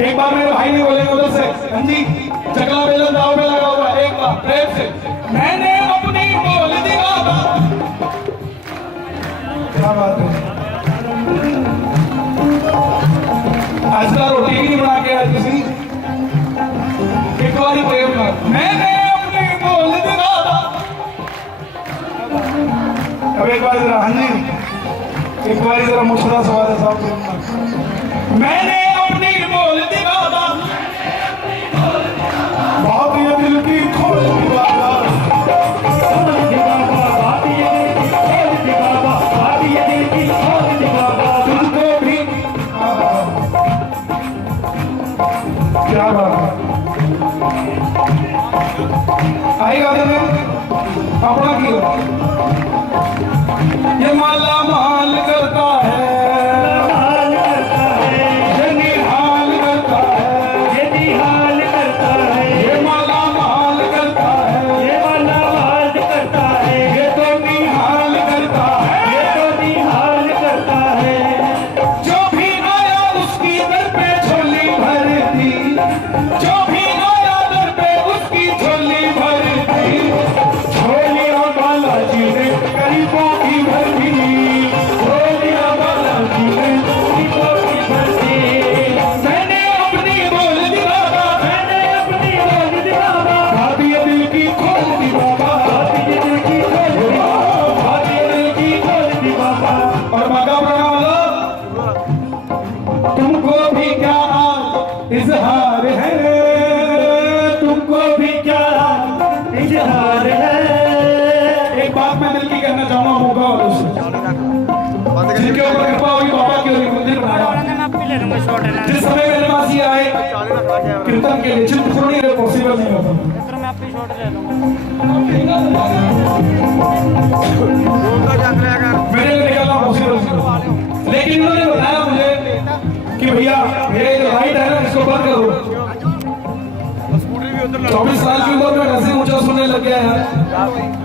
एक बार मेरे भाई ने बोले उधर से, हाँ जी चकला बेलन दाव में लगा हुआ है, एक बार प्रेम से, मैंने अपनी बोल दी बाबा। क्या बात है, आज का रोटी भी नहीं बना के आए तुसी, एक बार ही प्रेम कर, मैंने अपनी बोल दी बाबा। अब एक बार जरा, हाँ जी एक बार जरा मुश्किल सवाल है साहब, मैंने अपनी बोल दी बाबा, बात ये दिल की खोल दी बाबा, खोल दी बाबा, बात ये दिल की खोल दी बाबा, बात ये दिल की खोल दी बाबा, तुझको भी क्या बात है, आई गाने में अपना किया ये माला माल करता है, माल करता है, ये निहाल करता है, ये निहाल करता है, ये माला माल करता है, ये माला माल करता है, ये तो निहाल करता है, ये तो निहाल करता है। जो भी आया उसकी दर पे झोली भर दी, जो भी आया दर पे उसकी झोली भर दी, झोलियां बालाजी ने गरीबों की भर दी, झोलियां बालाजी ने गरीबों की भर दी। मैंने अपनी बोल दी बाबा, मैंने अपनी बोल दी बाबा, बात ये दिल की खोल दी बाबा, बात ये दिल की खोल दी बाबा, बात ये दिल की खोल दी बाबा। और बाबा बना लो, तुमको भी क्या आज इजहार है, तुमको भी क्या इजहार है। एक बात मैं दिल की कहना चाहूंगा होगा और जिनके ऊपर कृपा हुई बाबा की ओर मंदिर बनाया। जिस समय मेरे पास ये आए कीर्तन के लिए चिंतपूर्णी पॉसिबल नहीं होता, मेरे लिए निकलना पॉसिबल, लेकिन इन्होंने बताया मुझे कि भैया 24 साल की उम्र में ऐसे ऊंचा सुनने लग गया यार,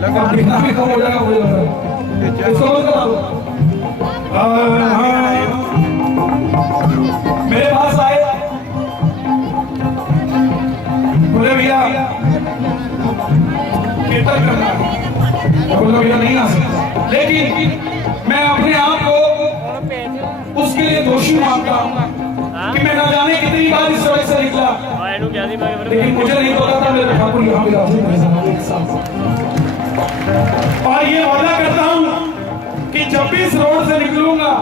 लगा दिखना भी कम हो जाएगा मुझे लग रहा है। इसको बंद करा दो। मेरे पास आए, बोले भैया कीर्तन करना है, बोले भैया नहीं आ सकता, लेकिन मैं अपने आप को उसके लिए दोषी मानता हूँ कि मैं ना जाने कितनी बार इस सड़क से निकला, लेकिन मुझे नहीं पता था मेरे ठाकुर यहाँ भी राजी मेरे साथ एक साथ। और ये वादा करता हूँ कि जब भी इस रोड से निकलूंगा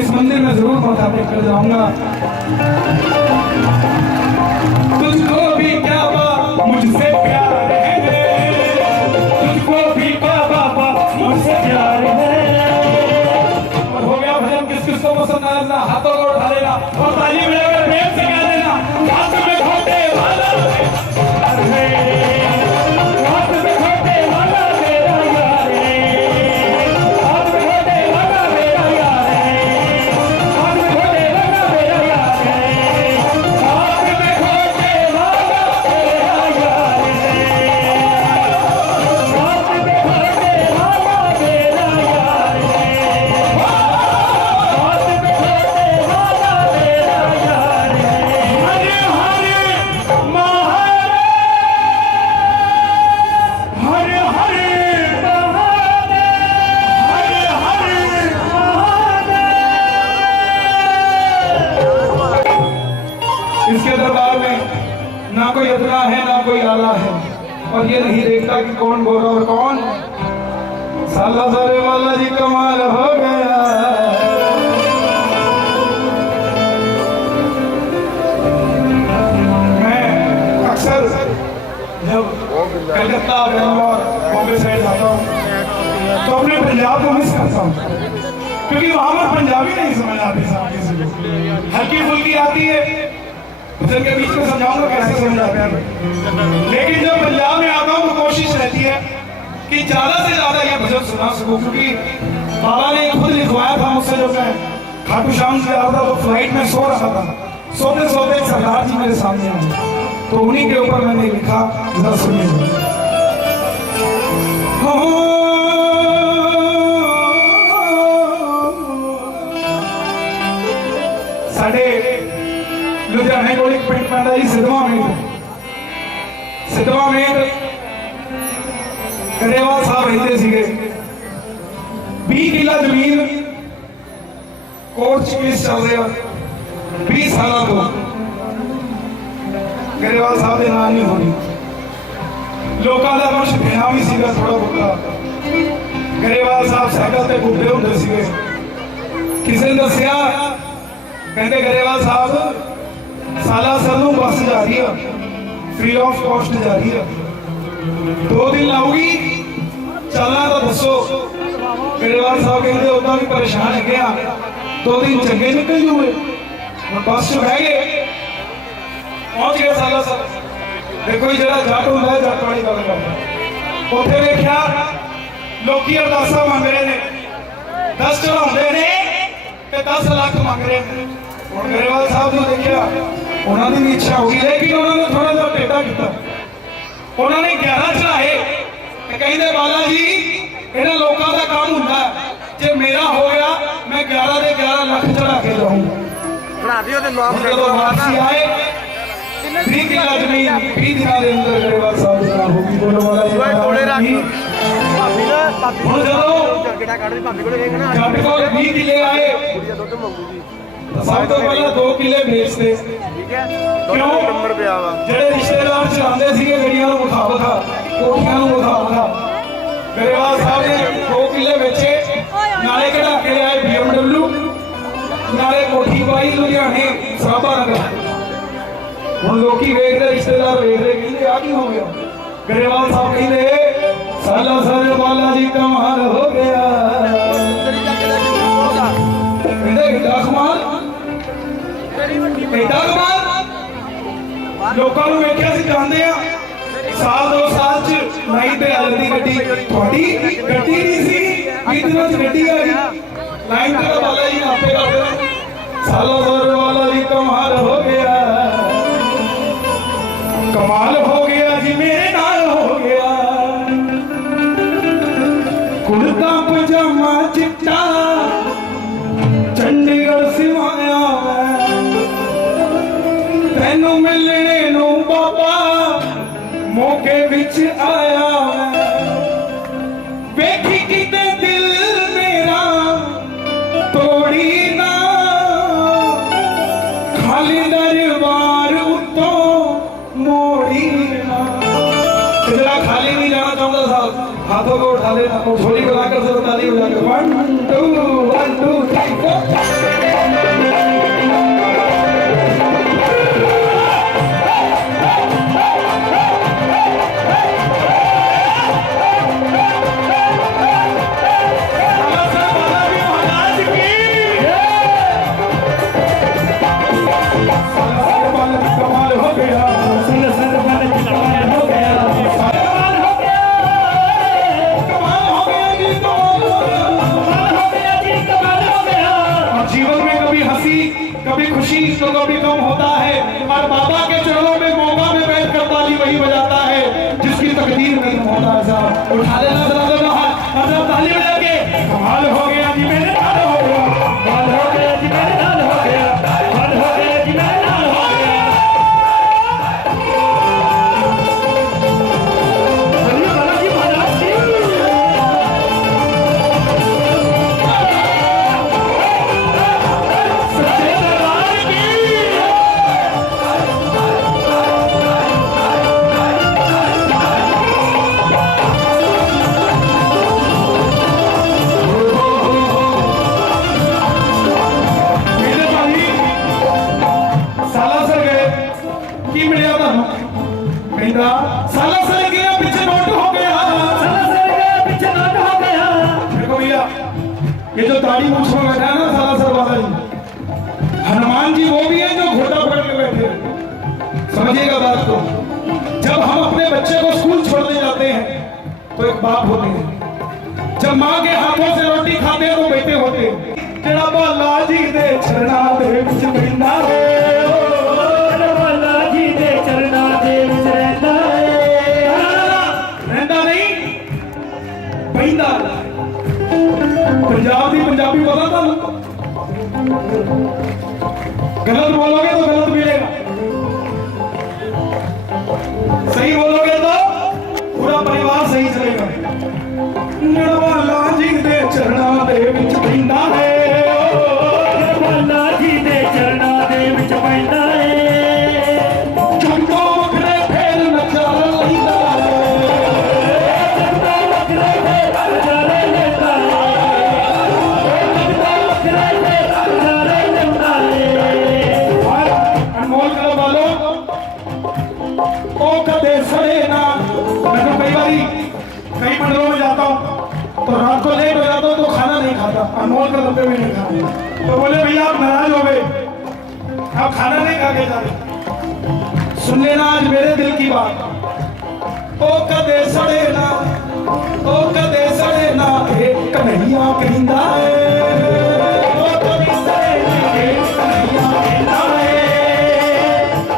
इस मंदिर में जरूर माथा टेक कर जाऊंगा। तुझको भी क्या बाबा मुझसे प्यार है, तुझको भी क्या बाबा मुझसे प्यार है। और हो गया भजन, किस किस को पसंद आया हाथों को उठा लेना और ताली बजाकर प्रेम से कह देना, हाथ में घोटे वाला है, हाथ में घोटे वाला मेरा यार है, हाथ में घोटे वाला मेरा यार है, हाथ में घोटे वाला मेरा यार है, हाथ में घोटे वाला मेरा यार है, हाथ में घोटे वाला मेरा यार है, हाथ में घोटे वाला मेरा यार है। हरे हरे महादेव, हरे हरे महादेव, हरे हरे महादेव। इसके दरबार में ना कोई अदना है ना कोई आला है, और ये नहीं देखता कि कौन गोरा और कौन साला। सारे वाला जी कमाल हो गया। मैं अक्सर जब कलकत्ता बैंगलोर बॉम्बे साइड जाता हूँ तो अपने पंजाब को मिस करता हूँ, क्योंकि वहां पर पंजाबी नहीं समझ आती सामने से, हल्की फुल्की आती है, भजन के बीच में समझाऊंगा कैसे समझ आती है। लेकिन जब पंजाब में आता हूँ तो कोशिश रहती है कि ज्यादा से ज्यादा ये भजन सुना सकूं, क्योंकि बाबा ने खुद लिखवाया था मुझसे, जब मैं खाटू श्याम से आता था तो फ्लाइट में सो रहा था, सोते सोते सरदार जी मेरे सामने आए, तो उन्हीं के ऊपर मैंने लिखा, जरा सुनिए। साढ़े लुधियाने को एक पिंड पैंदा जी सिद्धवा मेट, सिद्धवा मेट गरेवाल साहब रहते सीगे। 20 किला जमीन कोर्ट च केस चल रहा 20 साल तो गरेवाल साहब के नाम नहीं होनी, लोगों का कुछ देना भी सीगा थोड़ा बहुत। गरेवाल साहब साइकिल ते घूमते होंगे सीगे, किसी ने दसिया कहते गरेवाल साहब सालासर नूं बस जा रही है, फ्री ऑफ कॉस्ट जा रही है, 2 दिन लाऊगी, चलना तो दसो। गरेवाल साहब कहते उदा भी परेशान है, 2 दिन चंगे निकल जूए, बस च बह गए, पहुंच गए सालासर। देखो जी जरा जट होंदा जट वाली गल करदा, उत्थे वेखिया लोकी अरदासां मंग रहे ने, 10 चढ़ाउंदे ने ते 10 लाख मंग रहे ने। हुण गरेवाल साहब ने देखिया, उन्होंने भी इच्छा होगी, लेकिन उन्होंने थोड़ा सा टेढ़ा किया, उन्होंने 11 चढ़ाए, कहते बाला जी इन्होंने लोगों का काम होंगे, जे मेरा हो गया मैं 11 के 11 लाख चढ़ा के जाऊंगा। जब वापसी आए 20 किला जमीन 20 दिनों के अंदर गरेवाल साहब की नाम होगी। बोलो वाला जी हुण जब जट को 20 किले आए, सब तो पहले 2 किले बेचते, क्यों जेडे रिश्तेदार चलाते थे गड्डियां विखा विखा, कोठियां विखा विखा, गरेवाल साहब ने 2 किले बेचे, नाले कढ़ा के आए BMW, नाले कोठी पाई लुधियाने सराबा नगर। हुण लोकी वेखदे, रिश्तेदार वेखदे, कहंदे आ की हो गया। गरेवाल साहब कहंदे सालासर वाला जी कमाल हो गया, कहंदे कितना कमाल, कितना कमाल। लोगों को वेखिया सी जांदे आ, साल 2 साल च नहीं पे आलदी गड्डी, थोड़ी गड्डी नहीं सी, कितने च गड्डी आ गई, लाइन का बाला जी आपे कर देना। सालासर वाला जी कमाल हो गया, कमाल हो गया, कुर्ता पजामा चिट्टा चंडीगढ़ सिवाया तेनू मिलने नू बाबा मौके विच आया वेखी किते दिल मेरा तोड़ी ना खाली दरबार उत्तों मोड़ी ना। जरा खाली नहीं जाना चाहता साहब हाथों को उठा लेना और झोली को लाकर से ताली बजाकर 1 2 3 4 कभी खुशी तो कभी कम होता है और बाबा के चरणों में मौका में बैठ कर ताली वही बजाता है जिसकी तकदीर में होता है साहब। उठा लेना जरा ताली बजा के कमाल हो गया जी मेरे नाल हो गया कमाल हो गया जी मेरे नाल हो गया कमाल हो गया जी मेरे नाल हो गया। बालाजी महाराज जी साला सर गया पीछे नोट हो गया साला सर गया पीछे नोट हो गया। देखो भैया ये जो दाढ़ी मूंछ में बैठा है ना साला सर वाला जी हनुमान जी वो भी है जो घोड़ा पकड़ के बैठे। समझिएगा बात को जब हम अपने बच्चे को स्कूल छोड़ने जाते हैं तो एक बाप होते हैं जब माँ के हाथों से रोटी खाते हैं तो बेटे होते हैं। तेरा बाला जी दे चरणा दे विच बैठा है बाला जी दे चरणा दे विच रहता पंजाब की पंजाबी पता था गलत बोलोगे तो गलत मिलेगा सही बोलोगे तो पूरा परिवार सही चलेगा। निर्मला जी दे चरणा दे विच बैठा है निर्मला जी दे चरणा दे विच बैठा है चुंडो वखरे फेर नचा लैंदा कई मंडलों में जाता हूँ तो रात को लेट हो जाता हूँ तो खाना नहीं खाता अनमोल का डब्बे भी नहीं खाता तो बोले भैया आप नाराज हो गए आप खाना नहीं खा के जा रहे। सुन लेना आज मेरे दिल की बात ओ कदे सड़े ना ओ कदे सड़े ना एक कन्हैया कहंदा है ओ कदे सड़े ना एक कन्हैया कहंदा है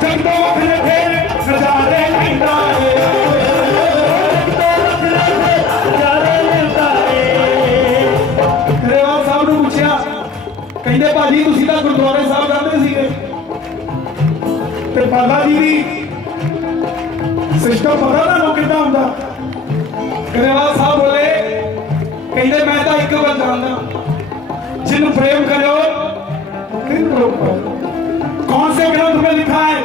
जंगों फिर फिर नजारे कहंदा है कहते भाजी तुसी तो गुरुद्वारे साहब जाते सीगे ते बाला जी दी सिस्टम पता ना कितना होंदा। ग्रेवाल साहब बोले कहते मैं तो एक बार जानता जिन प्रेम करो कौन से ग्रंथ में लिखा है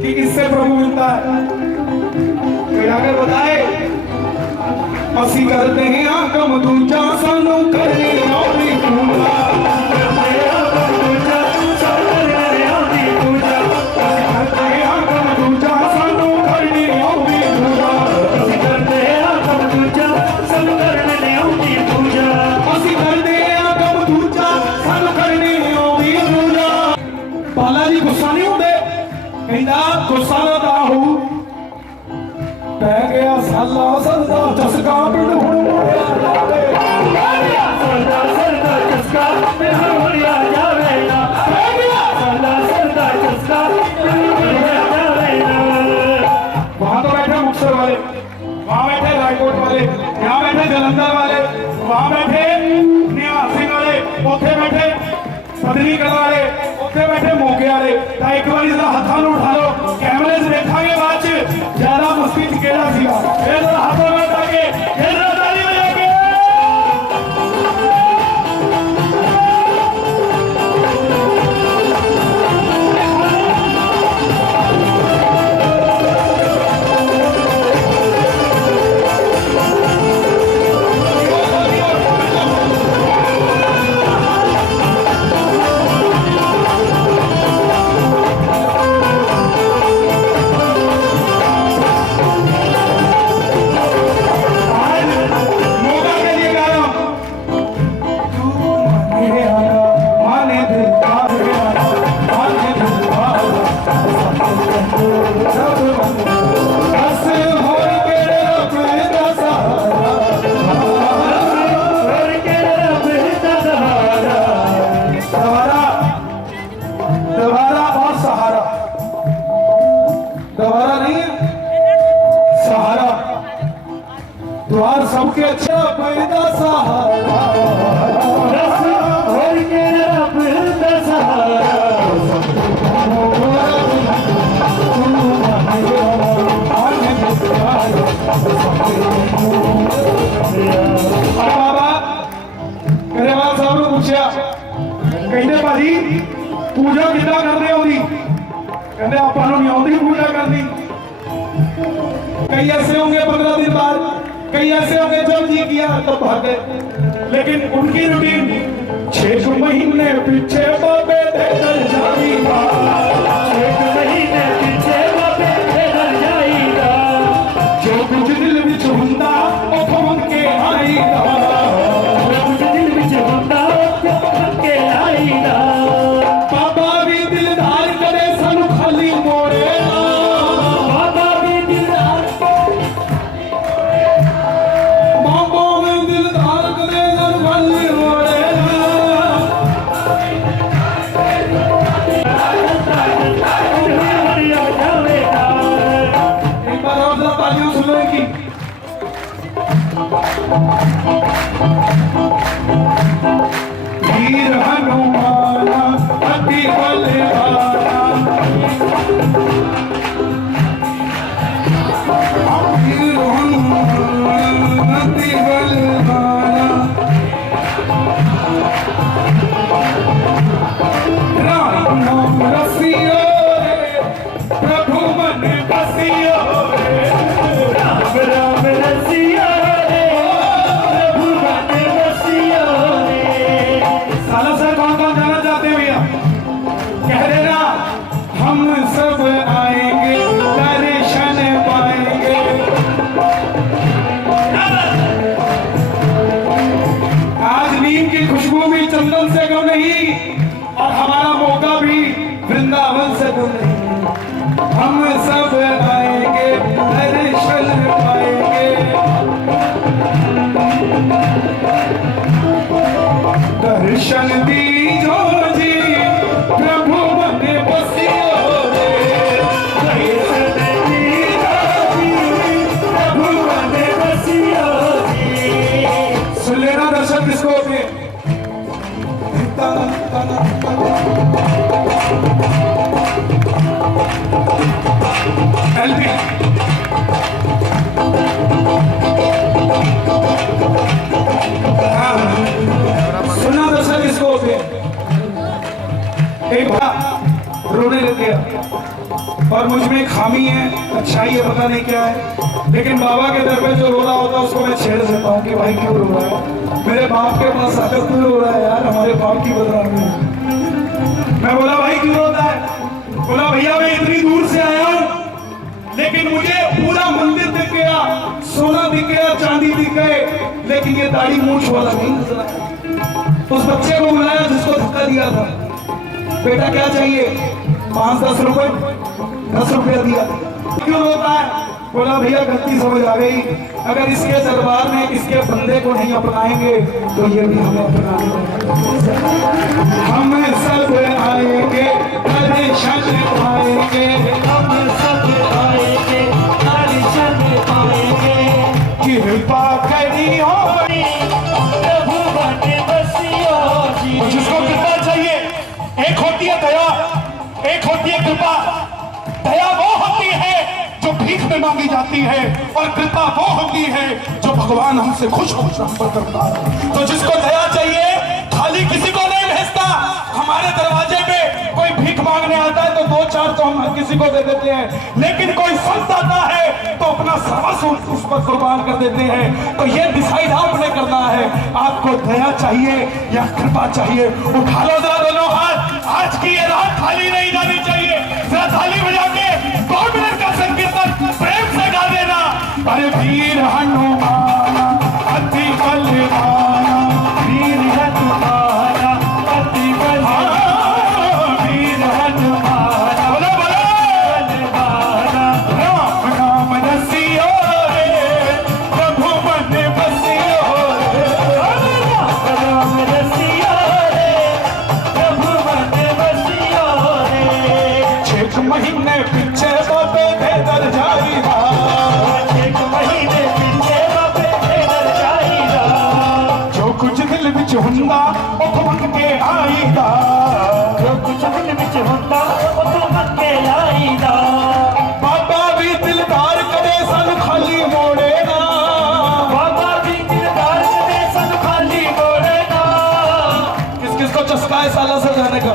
कि इससे प्रभु मिलता है अगर बताए असी करते हैं आगम दूजा सानू करनी औरी पूजा बालाजी गुस्सा नहीं होते कहता गुस्सा ना हो पै गया साला सरदा चसका पिंड हुण सरदा सरदा चसका पिंड हुणिया जावे ना पै गया साला सरदा चसका पिंड हुणिया जावे ना। वहां तो बैठे मुक्तसर वाले वहां बैठे रायकोट वाले यहाँ बैठे जलंधर वाले वहां बैठे निहाल सिंह वाले, उत्थे बैठे पदवी कला वाले, उत्थे बैठे मोगे वाले। तो एक बार जरा हाथों में उठा लो, कैमरे से देखांगे बाद च ज्यादा मस्ती च केड़ा सीगा। ये जरा हाथों में उठा के ये जरा ताली बजा के द्वार सबके अच्छा पैदा सहारा और के रब दा सहारा बाबा करेवाल साहब ने पूछा कहते भाजी पूजा कितना करते होगी कहते आपा नहीं आती पूजा करनी कई ऐसे होंगे 15 दिन बाद कई ऐसे होंगे जब जी किया तब भाग गए लेकिन उनकी रूटीन 6 महीने पीछे बाबे दे जाईगा 6 महीने पीछे बाबे दे जाईगा जो कुछ दिल विच हुंदा ओ खोल के आईगा जो कुछ दिल विच हुंदा ओ खोल के आईगा बाबा भी दिलदार करे सानू खाली मोड़े वीर हनुमाना अति बलवाना वीर हनुमाना अति बलवाना राम नाम रसियो रे प्रभु मन बसियो रे राम राम रसियो कह देना हम सब आएंगे दर्शन पाएंगे आज नीम की खुशबू भी चंदन से कम नहीं और हमारा मौका भी वृंदावन से कम नहीं हम सब आएंगे दर्शन पाएंगे दर्शन दीजो जी प्रभु मन बसियो रे दर्शन दीजो जी प्रभु मन बसियो जी सुन लेना दर्शन किसको होते एलपी सुना दर्शन किसको होते एक बार रोने लग गया और मुझ में खामी है अच्छाई है पता नहीं क्या है लेकिन बाबा के दर पे जो रो रहा होता है उसको मैं छेड़ देता हूँ कि भाई क्यों रो रहा है मेरे बाप के पास आकर क्यों रो रहा है यार हमारे बाप की बदनामी है मैं बोला भाई क्यों रोता है बोला भैया मैं इतनी दूर से आया हूँ लेकिन मुझे पूरा मंदिर दिख गया सोना दिख गया चांदी दिख गए लेकिन ये दाढ़ी मूंछ वाला नहीं नजर आया उस बच्चे को बुलाया जिसको धक्का दिया था बेटा क्या चाहिए 5-10 रुपए 10 रुपया दिया क्यों रोता है बोला भैया गलती समझ आ गई अगर इसके दरबार में इसके बंदे को नहीं अपनाएंगे तो ये भी हमें अपनाएंगे हम सब आएंगे दर्शन पाएंगे हम सब आएंगे दर्शन पाएंगे कृपा करी होनी कृपा दया वो होती है जो भीख में मांगी जाती है, और कृपा वो होती है जो भगवान हमसे खुश करता है। तो जिसको दया चाहिए खाली किसी को नहीं भेजता। हमारे दरवाजे पे कोई भीख मांगने आता है तो 2-4 तो हम हर किसी को दे देते हैं, लेकिन कोई संत आता है तो अपना सर्वस्व उस पर कुर्बान कर देते हैं। तो ये डिसाइड आपने करना है, आपको दया चाहिए या कृपा चाहिए। उठा लो जरा दोनों हाथ, आज की ये रात खाली नहीं जानी चाहिए। जरा ताली बजा के 2 मिनट का संकीर्तन प्रेम से गा देना। अरे वीर हनुमान अति बलवान, वीर हनुमान अति बलवान, वीर हनुमान बोलो बोलो बलवान, राम नाम रसियो रे प्रभु मन बसियो रे, राम रसियो रे प्रभु मन बसियो रे। 6 महीने पीछे बाबे भेदर जाईदा, 6 महीने पीछे बाबे भेदर जाईदा, जो कुछ दिल विच हुंदा ओ मंग के आईदा, जो कुछ दिल विच हुंदा ओ मंग के आईदा। बाबा भी दिलदार कदे सन खाली मोड़े ना, बाबा भी दिलदार कदे सन खाली मोड़े ना। किस किस को चस्का है साला सर जाने का?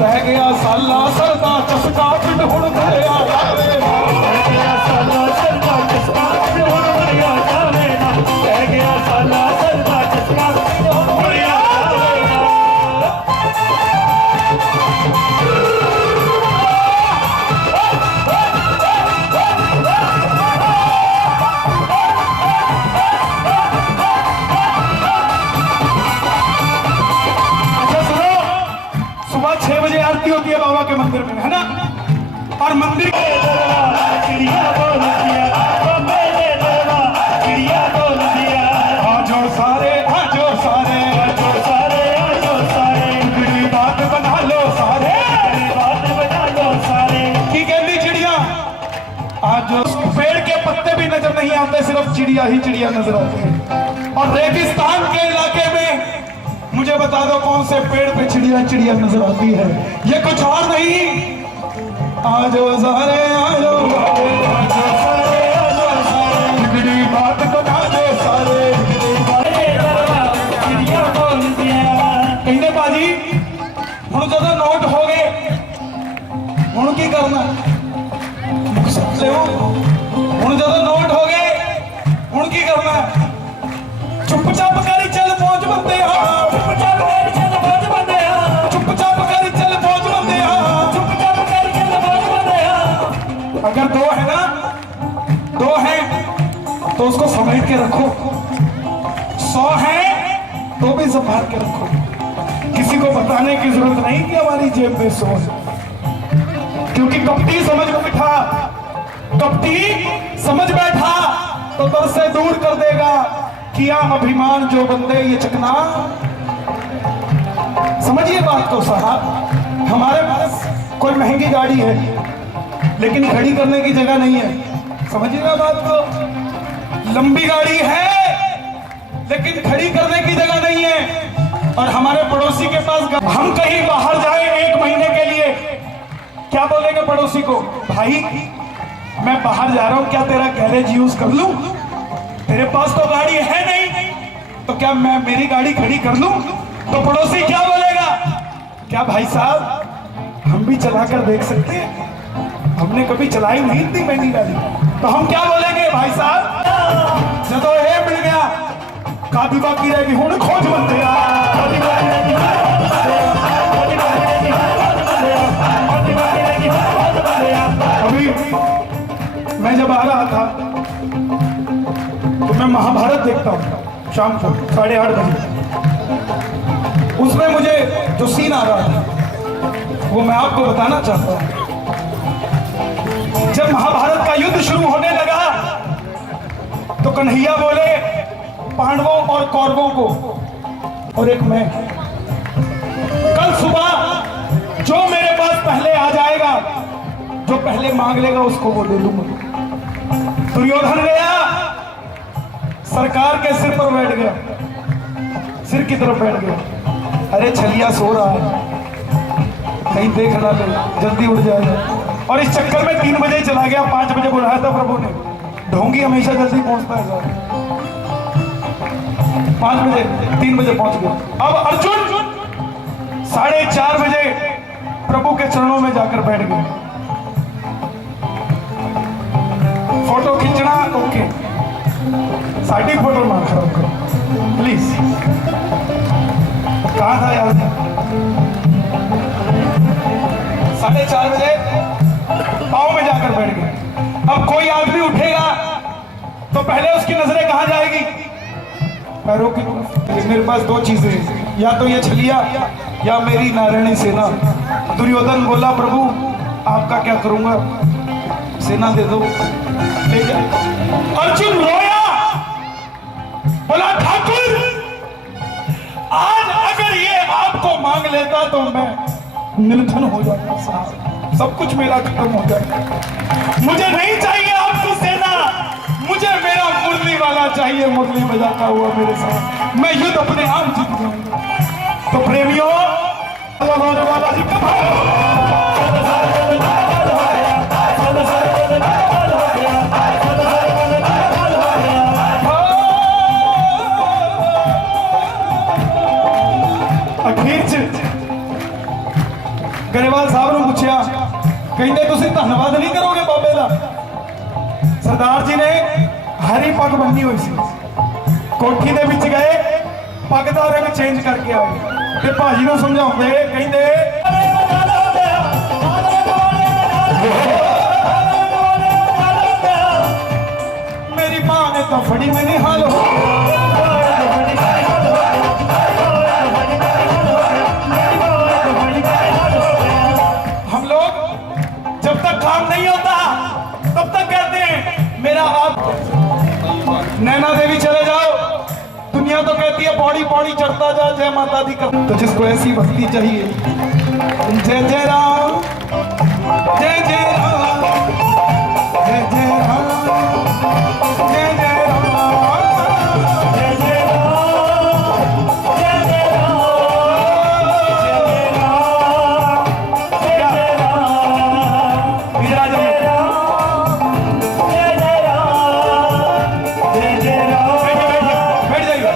बह गया साला सर दा चस्का पिंड हुण भरिया जावे, बह गया साला सर दा चस्का पिंड हुण भरिया जावे ना, बह गया साला सर दा चस्का पिंड हुण भरिया जावे ना। अच्छा सुनो, सुबह 6 बजे आरती होती है बाबा के मंदिर में, है ना? और मंदिर चिड़िया बोल दिया, बाबे ने दरबार चिड़िया बोल दिया। आजो सारे आजो सारे आजो सारे आजो सारे, मेरी बात बना लो सारे, मेरी बात बना लो सारे। की कहती चिड़िया? आज पेड़ के पत्ते भी नजर नहीं आते, सिर्फ चिड़िया ही चिड़िया नजर आती है। और रेगिस्तान के इलाके में मुझे बता दो कौन से पेड़ पे चिड़िया चिड़िया नजर आती है? ये कुछ और नहीं, आजो सारे आजो आजो सारे आजो सारे, बिगड़ी बात बता दो सारे, चिड़िया बोल दिया। कहते बाजी हुण जो नोट हो गए, हुण की करना? हुण जो नोट हो गए, हुण की करना? चुपचाप करी चल मौज बंदे, चुपचाप करी चल मौज बंदे, चुपचाप करी चल मौज बंदे, चुपचाप करी चल मौज बंदे। अगर 2 है ना, 2 है तो उसको समेट के रखो, 100 है तो भी संभाल के रखो। किसी को बताने की जरूरत नहीं कि हमारी जेब में 100 है, क्योंकि कपटी समझ बैठा, कपटी समझ बैठा तो दर से दूर कर देगा। किया अभिमान जो बंदे ये चकना, समझिए बात को साहब। हमारे पास कोई महंगी गाड़ी है लेकिन खड़ी करने की जगह नहीं है, समझिएगा बात को। लंबी गाड़ी है लेकिन खड़ी करने की जगह नहीं है। और हमारे पड़ोसी के पास हम कहीं बाहर जाए 1 महीने के लिए, क्या बोलेंगे पड़ोसी को? भाई मैं बाहर जा रहा हूं, क्या तेरा गैरेज यूज कर लूं? तेरे पास तो गाड़ी है नहीं, तो क्या मैं मेरी गाड़ी खड़ी कर लूं? तो पड़ोसी क्या बोलेगा? क्या भाई साहब हम भी चला कर देख सकते हैं? हमने कभी चलाई नहीं इतनी महंगी गाड़ी। तो हम क्या बोलेंगे? भाई साहब जब ये मिल गया काफी बाकी रहेगी, हुण खोज बनते अभी मैं जब आ रहा था तो मैं महाभारत देखता हूँ शाम को 8:30 बजे। उसमें मुझे जो सीन आ रहा था वो मैं आपको बताना चाहता हूँ। जब महाभारत का युद्ध शुरू होने लगा तो कन्हैया बोले पांडवों और कौरवों को, और एक मैं, कल सुबह जो मेरे पास पहले आ जाएगा, जो पहले मांग लेगा उसको वो दे दूंगा। दुर्योधन गया, सरकार के सिर पर बैठ गया, सिर की तरफ बैठ गया। अरे छलिया सो रहा है, कहीं देख ना ले, जल्दी उड़ जाएगा। और इस चक्कर में 3 बजे चला गया, 5 बजे बुलाया था प्रभु ने। ढोंगी हमेशा जल्दी पहुंचता है सर। 5 बजे 3 बजे पहुंच गया। अब अर्जुन 4:30 बजे प्रभु के चरणों में जाकर बैठ गए। फोटो खींचना ओके, साड़ी फोटो ना खराब करो प्लीज। कहा था यार? 4:30 बजे पाँव में जाकर बैठ गए। अब कोई आदमी उठेगा तो पहले उसकी नजरें कहां जाएगी? पैरों की तरफ। मेरे पास 2 चीजें हैं, या तो ये छलिया या मेरी नारायणी सेना। दुर्योधन बोला प्रभु आपका क्या करूंगा, सेना दे दो, ले जा। अर्जुन रोया, बोला ठाकुर आज अगर ये आपको मांग लेता तो मैं निर्धन हो जाता साहब, सब कुछ मेरा खत्म हो जाएगा। मुझे नहीं चाहिए आपकी सेना, मुझे मेरा मुरली वाला चाहिए, मुरली बजाता हुआ मेरे साथ, मैं युद्ध अपने आप जीत जाऊंगा। तो प्रेमियों वाला जी गरेवाल साहब ने पूछा, कहते तुसी धन्यवाद नहीं करोगे बाबे का? सरदार जी ने हरी पग बन्नी हुई सी, कोठी दे विच गए, पग दा रंग चेंज करके आए ते भाजी नूं समझाउंदे, कहंदे मेरी मां ने तो फड़ी में निहाल हो। हम लोग जब तक काम नहीं होता तब तक कहते हैं मेरा आप नैना देवी चले जाओ, दुनिया तो कहती है पौड़ी पौड़ी चढ़ता जा, जय माता दी कर। तो जिसको ऐसी भक्ति चाहिए, जय जय राम जय जय राम जय जय राम जय जय राम जय जय राम जय जय राम इधर आ जाओ। बैठ जाइए,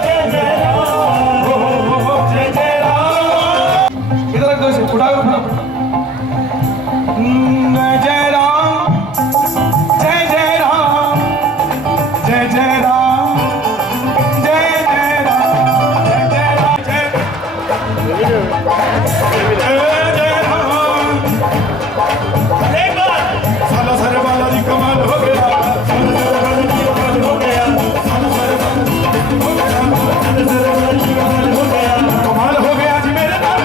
इधर रख दो इसे, उठाओ उठाओ। जय राम जय जय राम जय जय राम जय जय राम जय जय राम जय जय राम। साला सारे बालाजी कमाल हो गया, कमाल हो गया जी मेरे नाम।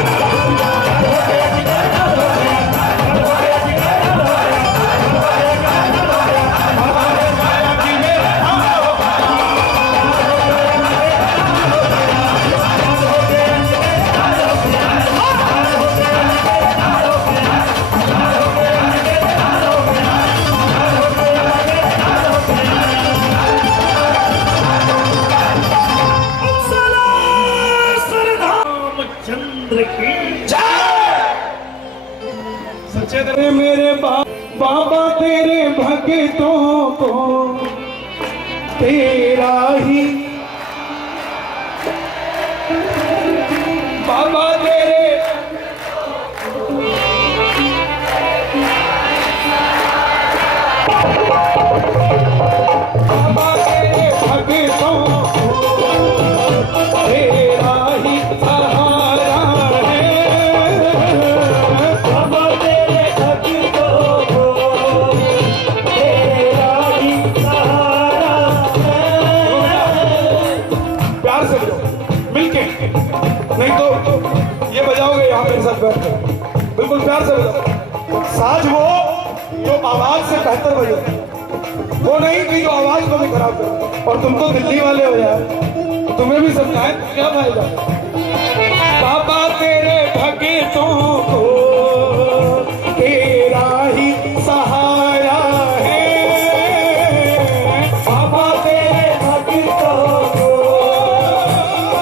सच्चे दरबार मेरे बाबा तेरे भक्तों को तेरा ही बाबा तेरे बाबा तेरे भक्तों को तेरा ही सहारा है। बाबा तेरे भक्तों को तेरा ही सहारा है। प्यार से बजाओ मिलके, नहीं तो ये बजाओगे यहाँ मेरे साथ बैठ कर, बिल्कुल प्यार से बजाओ। साज वो जो आवाज से बेहतर बजे, वो नहीं कि जो आवाज को भी खराब करे। और तुम तो दिल्ली वाले हो यार, तुम्हें भी समझाए क्या फायदा। बाबा तेरे भक्तों को तेरा ही सहारा है। बाबा तेरे भक्तों को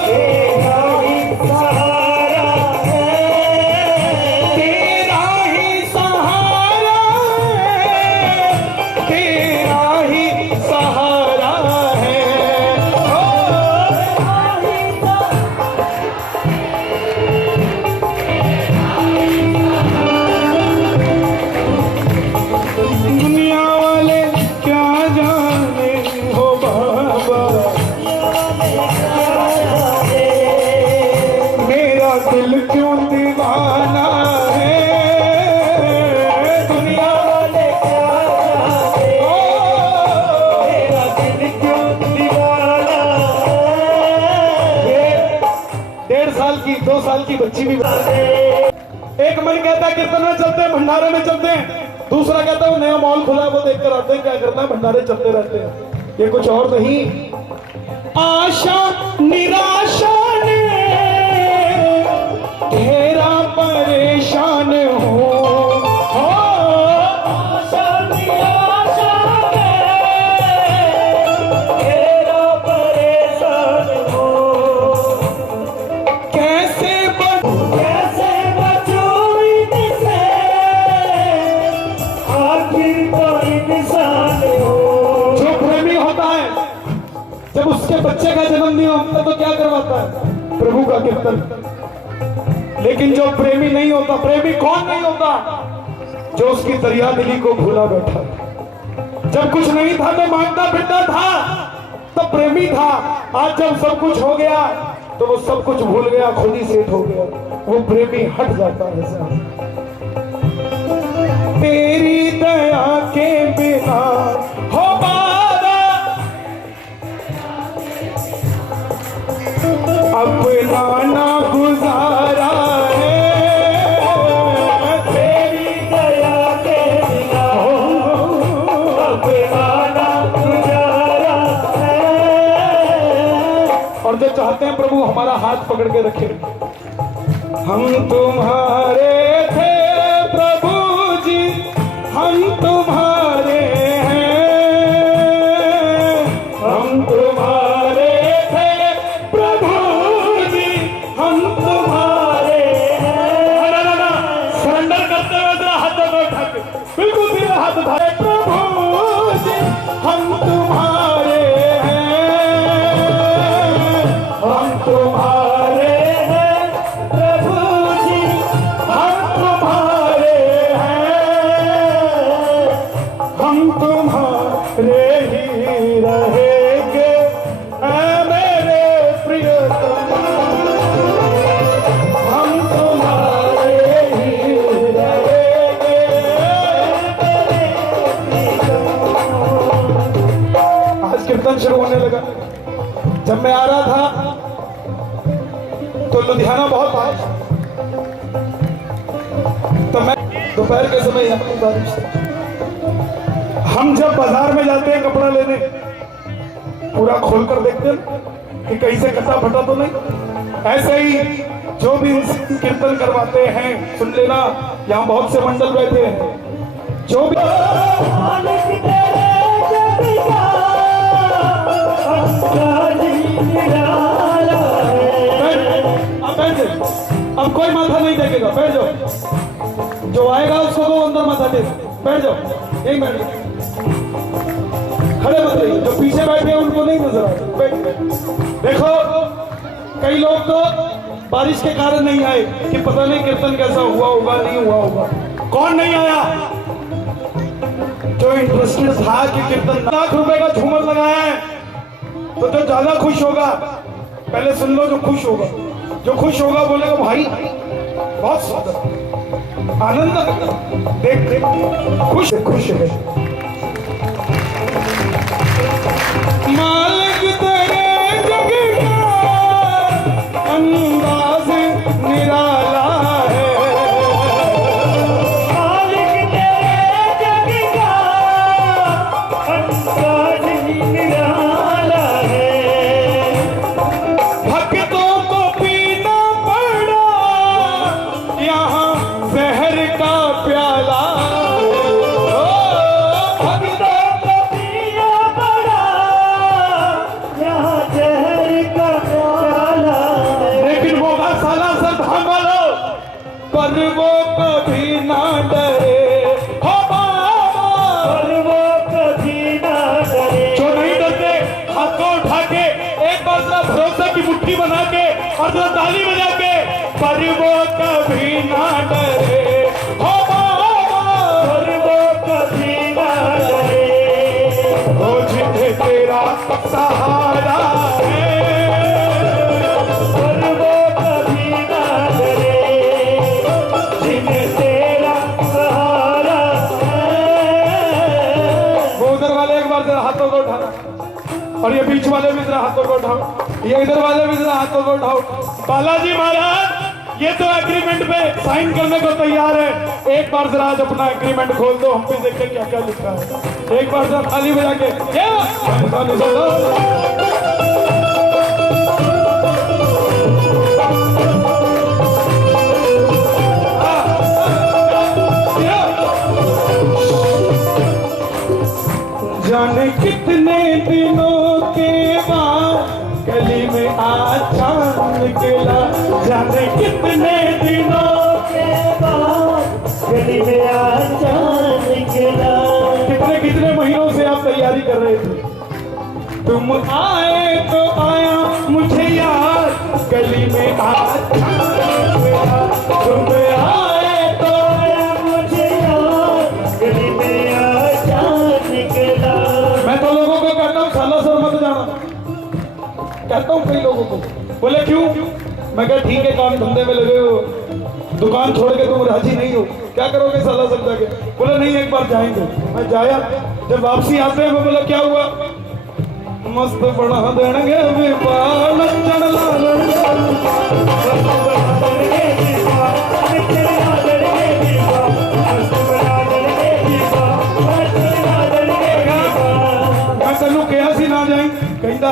तेरा ही सहारा है। तेरा दिल क्यों दीवाना है, दुनिया वाले क्या जाने, मेरा दिल क्यों दीवाना है। 1.5 साल की 2 साल की बच्ची भी एक मन कहता है कीर्तन में चलते हैं, भंडारे में चलते हैं, दूसरा कहता है नया मॉल खुला है वो देखकर आते हैं, क्या करना है भंडारे चलते रहते हैं। ये कुछ और नहीं, आशा निराशा ने घेरा परेशान हो, आशा निराशा ने घेरा परेशान हो, कैसे बचूं इनसे, आखिर तो इंसान हो। जो प्रेमी होता है जब उसके बच्चे का जन्म नहीं होता तो क्या करवाता है, प्रभु का कीर्तन। लेकिन जो प्रेमी नहीं होता, प्रेमी कौन नहीं होता, जो उसकी दरिया दिली को भूला बैठा, जब कुछ नहीं था तो मांगता फिरता था तो प्रेमी था, आज जब सब कुछ हो गया तो वो सब कुछ भूल गया, खुद ही सेठ हो गया, वो प्रेमी हट जाता है साहब। तेरी दया के बिना हो अपना ना गुजारा है, तेरी दया के बिना अपना ना गुजारा है। और जो चाहते हैं प्रभु हमारा हाथ पकड़ के रखे, हम तुम्हारे थे प्रभु जी, हम तुम्हारे हैं, हम तुम्हारे थे प्रभु जी, हम तुम्हारे हैं। ना सरेंडर करते हुए जरा हाथों को उठा के बिल्कुल सीधा हाथ उठाए, प्रभु जी हम तुम्हारे हैं, हम तुम्हारे हैं प्रभु जी, हम तुम्हारे हैं, हम तुम्हारे ही रहेंगे ऐ मेरे प्रियतम, हम तुम्हारे ही रहेंगे मेरे प्रियतम। आज कीर्तन शुरू होने लगा, जब मैं आ रहा था तो लुधियाना बहुत बारिश, तो मैं दोपहर के समय यहाँ पर बारिश थी। हम जब बाजार में जाते हैं कपड़ा लेने, पूरा खोलकर देखते हैं कि कहीं से कटा फटा तो नहीं। ऐसे ही जो भी कीर्तन करवाते हैं, सुन लेना, यहाँ बहुत से मंडल बैठे हैं, जो भी अब कोई माथा नहीं टेकेगा, बैठ जाओ, जो आएगा उसको वो अंदर माथा टेक, बैठ जाओ, यही बैठ जाओ, खड़े मत रहिए, जो पीछे बैठे हैं उनको नहीं नजर आए, बैठ। देखो कई लोग तो बारिश के कारण नहीं आए कि पता नहीं कीर्तन कैसा हुआ होगा, नहीं हुआ होगा। कौन नहीं आया? जो इंटरेस्टेड था कि कीर्तन, ₹1,00,000 का झूमर लगाया है, तो जो ज्यादा खुश होगा, पहले सुन लो, जो खुश होगा, जो खुश होगा बोलेगा भाई बहुत सुंदर, आनंद देख देख खुश खुश है। मालिक तेरे जग का अंदाज निराला है, मालिक तेरे जग का अंदाज निराला है। भक्तों को पीना पड़ा यहाँ जहर का प्याला, भक्तों को पीना पड़ा यहाँ जहर का प्याला। लेकिन वो साला सर थामा लो, पर वो कभी ना डरे, हो बाबा, पर वो कभी ना डरे। जो नहीं डरते हाथ को उठा के एक बार भरोसा की मुट्ठी बना के और ताली बजा के, पर वो कभी ना डरे, हो बाबा, पर वो कभी ना डरे। वो जिन्हें तेरा सहारा है, पर वो कभी ना डरे। वाले भी जरा हाथों को उठाओ, ये इधर वाले भी जरा हाथों को उठाओ। बालाजी महाराज ये तो एग्रीमेंट पे साइन करने को तैयार है। एक बार जरा आज अपना एग्रीमेंट खोल दो, हम भी देखें क्या क्या लिखा है। एक बार जरा थाली बजा के जाने कितने दिनों के बाद गली में आचार निकला, जाने कितने दिनों के बाद गली में आचार निकला। कितने कितने महीनों से आप तैयारी कर रहे थे। तुम आए तो आया मुझे यार गली में आचार निकला, तुम आए तो आया मुझे यार गली में आचार निकला। मैं तो लोगों को कहता हूँ साला सर मत जाना, कहता हूँ कई लोगों को। बोले क्यों? मैं कहा ठीक है, काम धंधे में लगे हो, दुकान छोड़ के तुम राजी नहीं हो, क्या करोगे साला सब जाके? बोले नहीं एक बार जाएंगे। मैं जाया, जब वापसी आते हैं मैं बोला क्या हुआ? मस्त बना देंगे मैं तेनू कहा सी ना जाए, कहता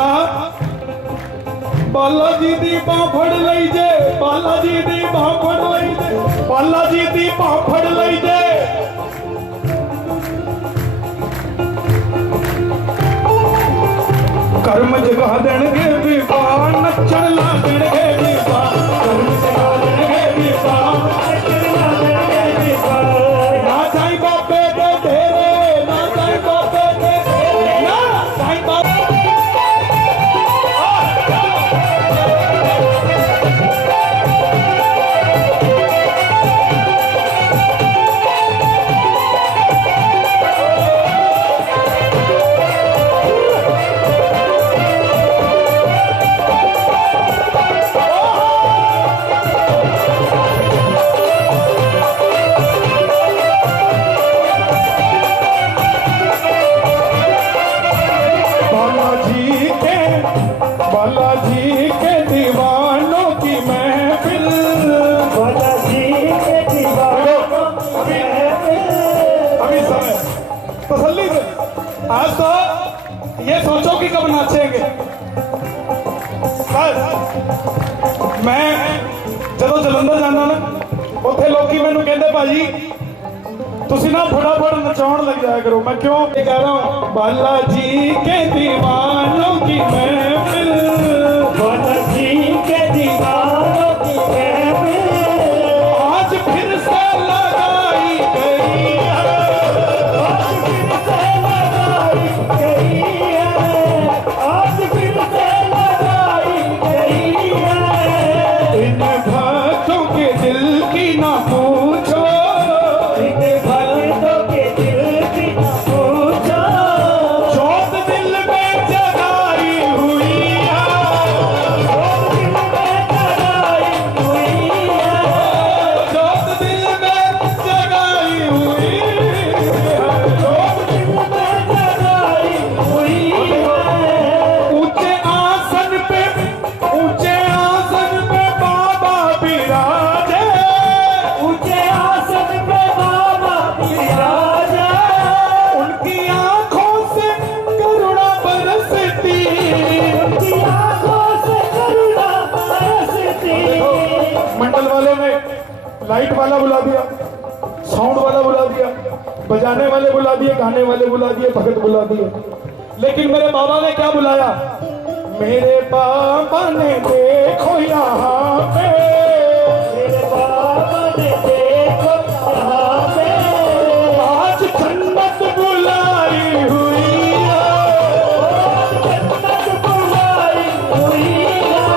बाला जी दी बांह फड़ लई जे, बाला जी दी बांह फड़ लई जे, बाला जी दी बांह फड़ लई जे। कर्म जगा देंगे बीबा, नचन ला देंगे बीबा, कर्म जगा देंगे बीबा, नचन ला देंगे बीबा। ना जाई बाबे दे तेरे, ना जाई बाबे दे तेरे, ना जाई बाबे। बालाजी के दीवानों की महफिल, बालाजी के दीवानों की महफिल। अभी समय तसल्ली से, आज तो ये सोचो कि कब नाचेंगे। मैं जब जलंधर जाना ना, उथे लोग मैनू कहते भाजी तुसी ना फटाफट नचाउण लग जाया करो। मैं क्यों कह रहा हूँ? बालाजी के दीवानों की महफिल, बालाजी के दीवानों की महफिल आज फिर से लगाई गई है, आज फिर से लगाई गई है, आज फिर से लगाई गई है। इन भक्तों के दिल की ना पूछो, लाइट वाला बुला दिया, साउंड वाला बुला दिया, बजाने वाले बुला दिए, गाने वाले बुला दिए, भगत बुला दिए, लेकिन मेरे बाबा ने क्या बुलाया? मेरे बाबा ने देखो यहाँ पे, मेरे बाबा ने देखो यहाँ पे आज जन्नत बुलाई हुई है, जन्नत बुलाई हुई है,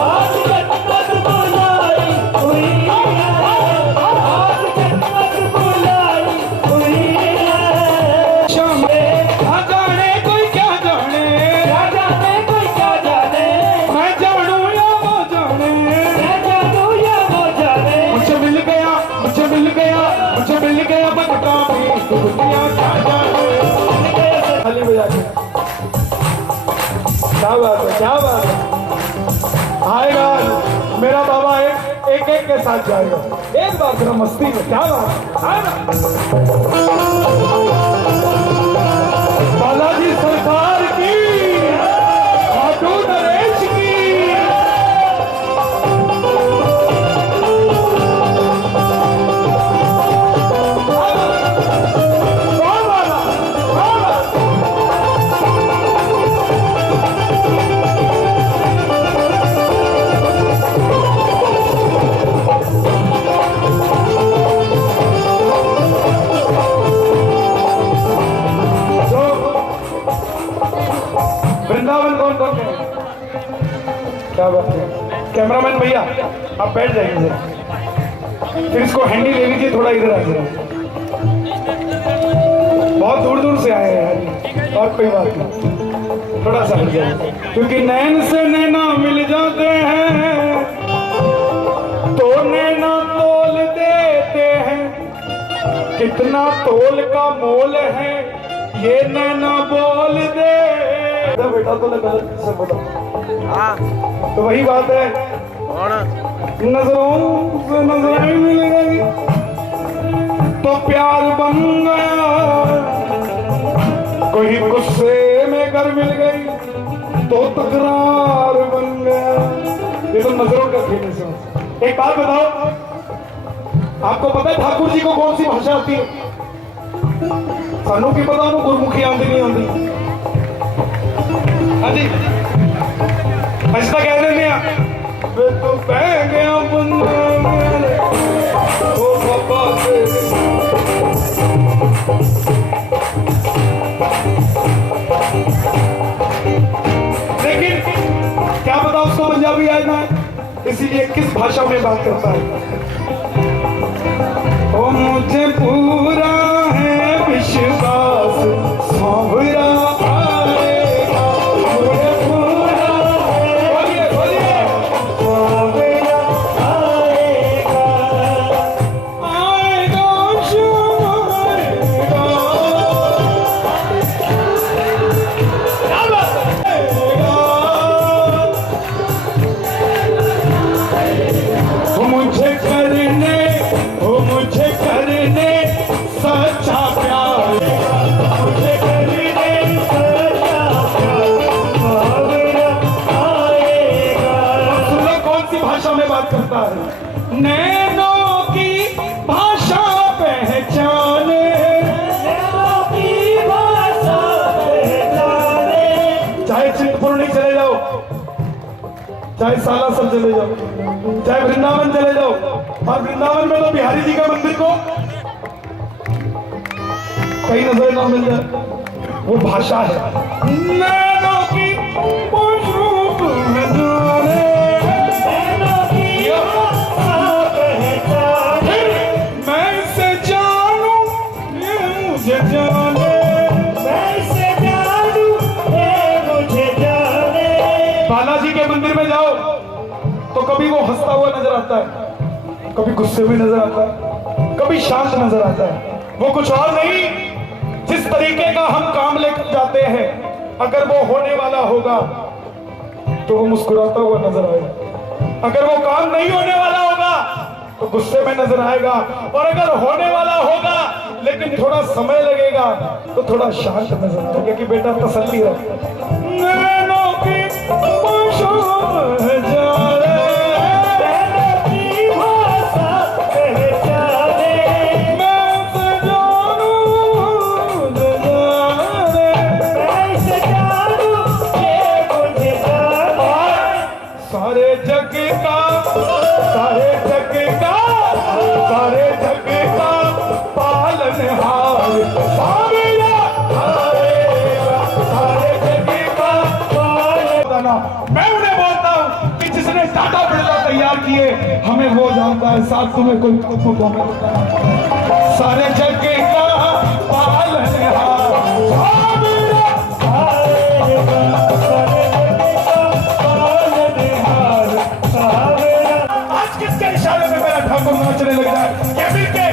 आज जन्नत बुलाई हुई है। जाने क्या बात है, क्या बात है। आएगा मेरा बाबा, एक एक के साथ जाएगा। एक बार जरा मस्ती में, क्या बात है, आएगा। बालाजी सरकार की, खाटू नरेश की। वृंदावन कौन कौन है? क्या बात है। कैमरामैन भैया आप बैठ जाइए जरा, फिर इसको हैंडी ले लीजिए, थोड़ा इधर आ जाए। बहुत दूर दूर से आए हैं यार, और कोई बात नहीं, थोड़ा सा हट जाए, क्योंकि नैन से नैना मिल जाते हैं तो नैना तोल देते हैं। कितना तोल का मोल है ये नैना बोल दे। बेटा तो गलत से बोला। हाँ तो वही बात है, नजरों से नजरें मिल गई तो प्यार बन गया, कोई गुस्से में घर मिल गई तो तकरार बन गया। ये तो नजरों का खेल है। एक बात बताओ, आपको पता है ठाकुर जी को कौन सी भाषा आती है? सानू की पता, उन्होंने गुरमुखी आती नहीं आती। हाँ जी, ऐसा कह देते हैं वे तो बह गया बंदा मेरे ओ पापा से। लेकिन क्या पता उसको पंजाबी आए ना, इसीलिए किस भाषा में बात करता है। ओ मुझे पूरा है विश्वास सांवरा आएगा, मुझे पूरा है, बोलिए बोलिए, सांवरा आएगा, आएगा शुभ आएगा, क्या बात है, मुझे करने सच्चा प्यार, मुझे करने सच्चा प्यार आएगा। सुन लो कौन सी भाषा में बात करता है। नैनों की भाषा पहचाने, नैनों की भाषा पहचाने। चाहे चिंतपूर्णी चले जाओ, चाहे सालासर चले जाओ, चाहे वृंदावन चले जाओ, और वृंदावन में तो बिहारी जी का मंदिर को कहीं नजर ना मिल जाए, वो भाषा है। नैनों की मैं से जानू ये मुझे जाने, मैं से जानू ये मुझे जाने। बालाजी के मंदिर में जाओ तो कभी वो हंसता हुआ नजर आता है, कभी गुस्से में नजर आता है, कभी शांत नजर आता है। वो कुछ और नहीं, जिस तरीके का हम काम लेकर जाते हैं, अगर वो होने वाला होगा तो वो मुस्कुराता हुआ नजर आएगा, अगर वो काम नहीं होने वाला होगा तो गुस्से में नजर आएगा, और अगर होने वाला होगा लेकिन थोड़ा समय लगेगा तो थोड़ा शांत नजर आएगा कि बेटा तसल्ली रख। नैनों की भाषा पहचाने, नैनों की भाषा पहचाने, मैं से जानू मुझे जाने, मैं से जानू ये मुझे जाने। सारे जग का, सारे जग का, सारे जग का पालनहार सावेरा आएगा, सारे जग का पालनहार। मैं उन्हें बोलता हूँ कि जिसने टाटा बिरला तैयार किए हमें वो जानता है, साथ तुम्हें कोई सारे जग का पालनहार सावेरा आएगा, सारे जग का पालनहार सावेरा। आज किसके इशारे में मेरा ठाकुर नाचने लग रहा है? ये मिलके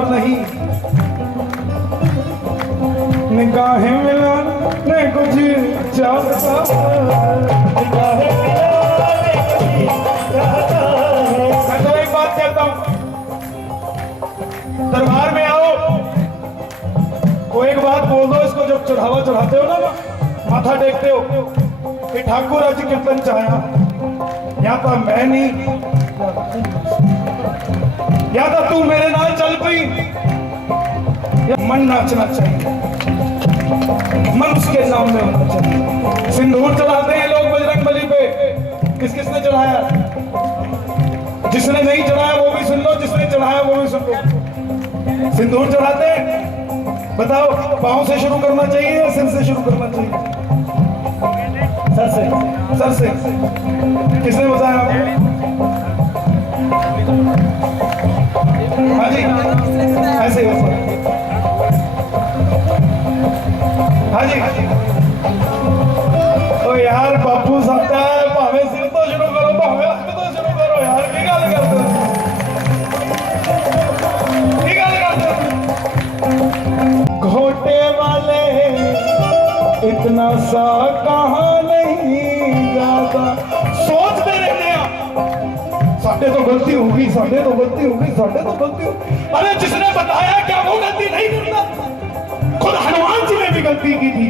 और नहीं, निगाहें मिलाने कुछ चाहता, निगाहें मिलाने कुछ चाहता। मैं तो एक बात कहता हूं, दरबार में आओ, वो एक बात बोल दो इसको, जब चढ़ावा चढ़ाते हो ना, माथा टेकते हो कि ठाकुर अज कीर्तन चाया, या तो मैं नहीं, या तो तू मेरे नाल चल पई, या मन नाचना चाहिए, मन उसके नाम में होना चाहिए। सिंदूर चढ़ाते हैं लोग बजरंग बली पे, किस किसने चढ़ाया? जिसने नहीं चढ़ाया वो भी सुन लो, जिसने चढ़ाया वो भी सुन लो। सिंदूर चढ़ाते हैं, बताओ पांव से शुरू करना चाहिए या सिर से शुरू करना चाहिए? सर से। सर से किसने बताया आपको? हाँ जी, ऐसे हो सर। हाँ जी, तो यार बापू साहब है, भावे सिर तो शुरू करो, भावे हाथ तो शुरू करो यार, की गल करते हो? की गल करते हो? घोटे वाले इतना सा कहाँ नहीं जाता, सोचते रहते हैं साढ़े तो गलती होगी, साढ़े तो गलती होगी, साढ़े तो गलती होगी। अरे जिसने बताया क्या वो गलती नहीं करता? खुद हनुमान जी ने भी गलती की थी,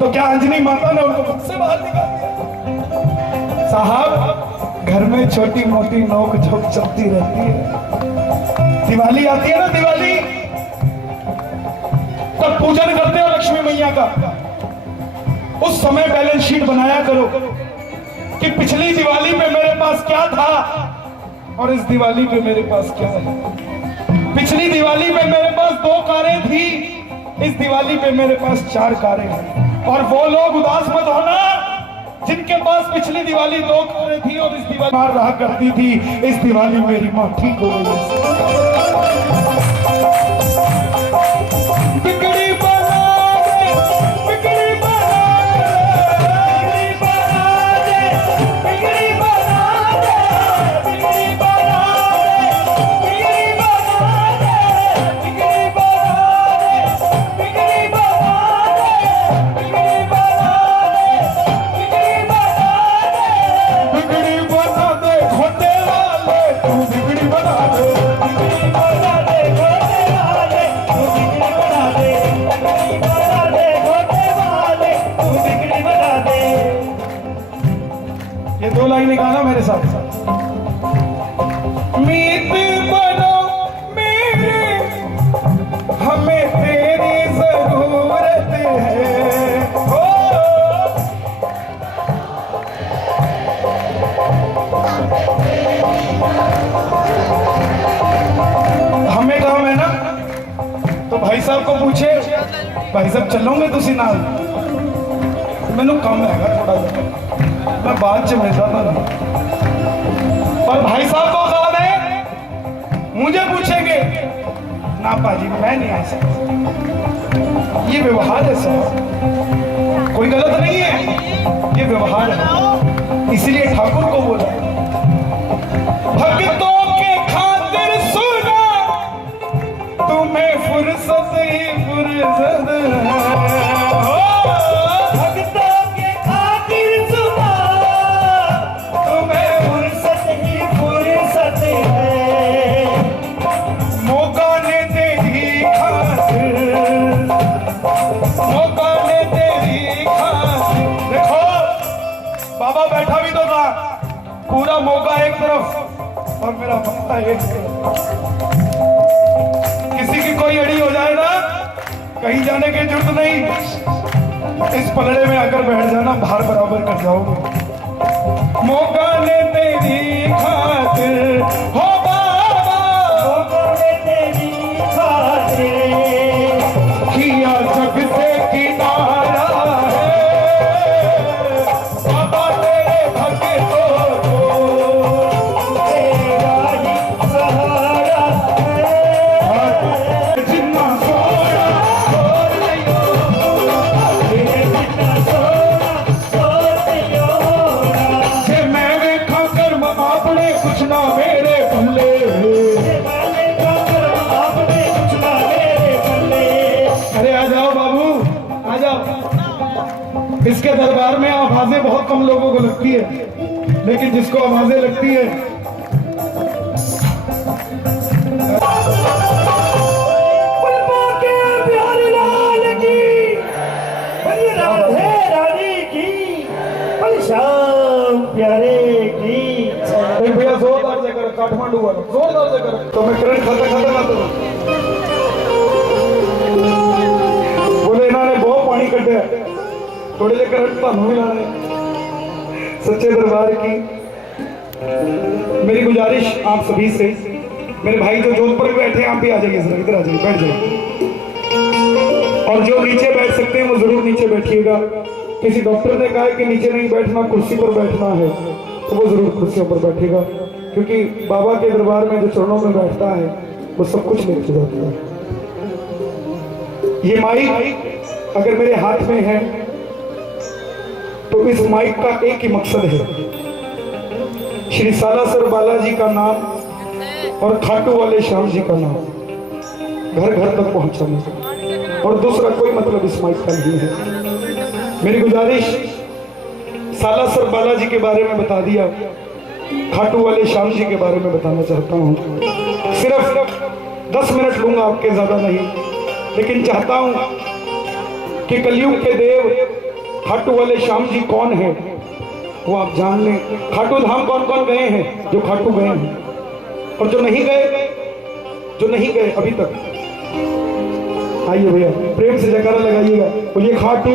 तो क्या अंजनी माता ने उनको खुद से बाहर निकाल दिया? साहब घर में छोटी मोटी नोक झोंक चलती रहती है। दिवाली आती है ना, दिवाली तब पूजन करते हो लक्ष्मी मैया का, उस समय बैलेंस शीट बनाया करो कि पिछली दिवाली पे मेरे पास क्या था और इस दिवाली पे मेरे पास क्या है। पिछली दिवाली पे मेरे पास 2 कारें थी, इस दिवाली पे मेरे पास 4 कारें हैं। और वो लोग उदास मत होना जिनके पास पिछली दिवाली 2 कारें थी और इस दिवाली मार रहा करती थी, इस दिवाली मेरी मां ठीक हो गई। बिगड़ी बना दे, बिगड़ी बना दे, बिगड़ी बना दे, बिगड़ी बना दे, बिगड़ी बना दे, बिगड़ी बना दे, बिगड़ी बना दे, बिगड़ी बना दे, बिगड़ी बना दे, बिगड़ी बना दे, घोटे वाले तू बिगड़ी बना दे, बिगड़ी बना दे, घोटे वाले तू बिगड़ी बना दे, बिगड़ी बना दे, घोटे वाले तू बिगड़ी बना दे। ये 2 लाइनें गाना मेरे साथ। मीत बनो मेरे, हमें तेरी जरूरत है, हो हमें काम है ना, तो भाई साहब को पूछे, भाई साहब चलोगे तुसी नाल? मैनू कम है थोड़ा सा, मैं बाद च मिलता था, पर भाई साहब को कहा दे, मुझे पूछेंगे ना पाजी मैं नहीं आ सकता। ये व्यवहार है साहब, कोई गलत नहीं है, ये व्यवहार है। इसीलिए ठाकुर को बोला भक्तों के खातिर सुना, तुम्हें फुर्सत ही फुर्सत है। भक्तों के खातिर सुना, तुम्हें फुर्सत ही फुर्सत है। मौका ने तेरी खातिर, मौका ने तेरी खातिर। देखो बाबा बैठा भी तो था, पूरा मौका एक तरफ और मेरा पत्ता एक तरफ। किसी की कोई अड़ी हो जाए ना, कहीं जाने की जरूरत नहीं, इस पलड़े में आकर बैठ जाना, भार बराबर कर जाओगे। मौका ने तेरी खातिर, हो बाबा मौका ने तेरी खातिर, किया जग से किनारा है, बाबा तेरे भक्तों को तेरा ही सहारा है। जितना सोना सोच लियो, जितना सोना सोच लियो, जे मैं वेखा कर्म इसके दरबार में आवाजें बहुत कम लोगों को लगती है, लेकिन जिसको आवाजें लगती है प्यारे की भैया जोरदार से करो, काठमांडू वाला जोरदार से करो। तो मैं करंट खाता खाता ना करूं। बोले इन्होंने बहुत पानी कटे थोड़े जे करंट ਤੁਹਾਨੂੰ भी लाने। सच्चे दरबार की मेरी गुजारिश आप सभी से, मेरे भाई जो जोधपुर में बैठे हैं आप भी आ जाइए, जरा इधर आ जाइए, बैठ जाइए। और जो नीचे बैठ सकते हैं वो जरूर नीचे बैठिएगा। किसी डॉक्टर ने कहा है कि नीचे नहीं बैठना, कुर्सी पर बैठना है, तो वो जरूर कुर्सियों पर बैठेगा, क्योंकि बाबा के दरबार में जो चरणों में बैठता है वो सब कुछ लेके जाता है। ये माइक अगर मेरे हाथ में है तो इस माइक का एक ही मकसद है, श्री सालासर बालाजी का नाम और खाटू वाले श्याम जी का नाम घर घर तक पहुंचाने, और दूसरा कोई मतलब इस माइक का नहीं है। मेरी गुजारिश, सालासर बालाजी के बारे में बता दिया, खाटू वाले श्याम जी के बारे में बताना चाहता हूँ। सिर्फ 10 मिनट लूंगा आपके, ज्यादा नहीं, लेकिन चाहता हूँ कि कलयुग के देव खाटू वाले श्याम जी कौन है वो आप जान लें। खाटू धाम कौन कौन गए हैं, जो खाटू गए हैं, और जो नहीं गए अभी तक, आइए भैया प्रेम से जयकारा लगाइएगा, बोलिए खाटू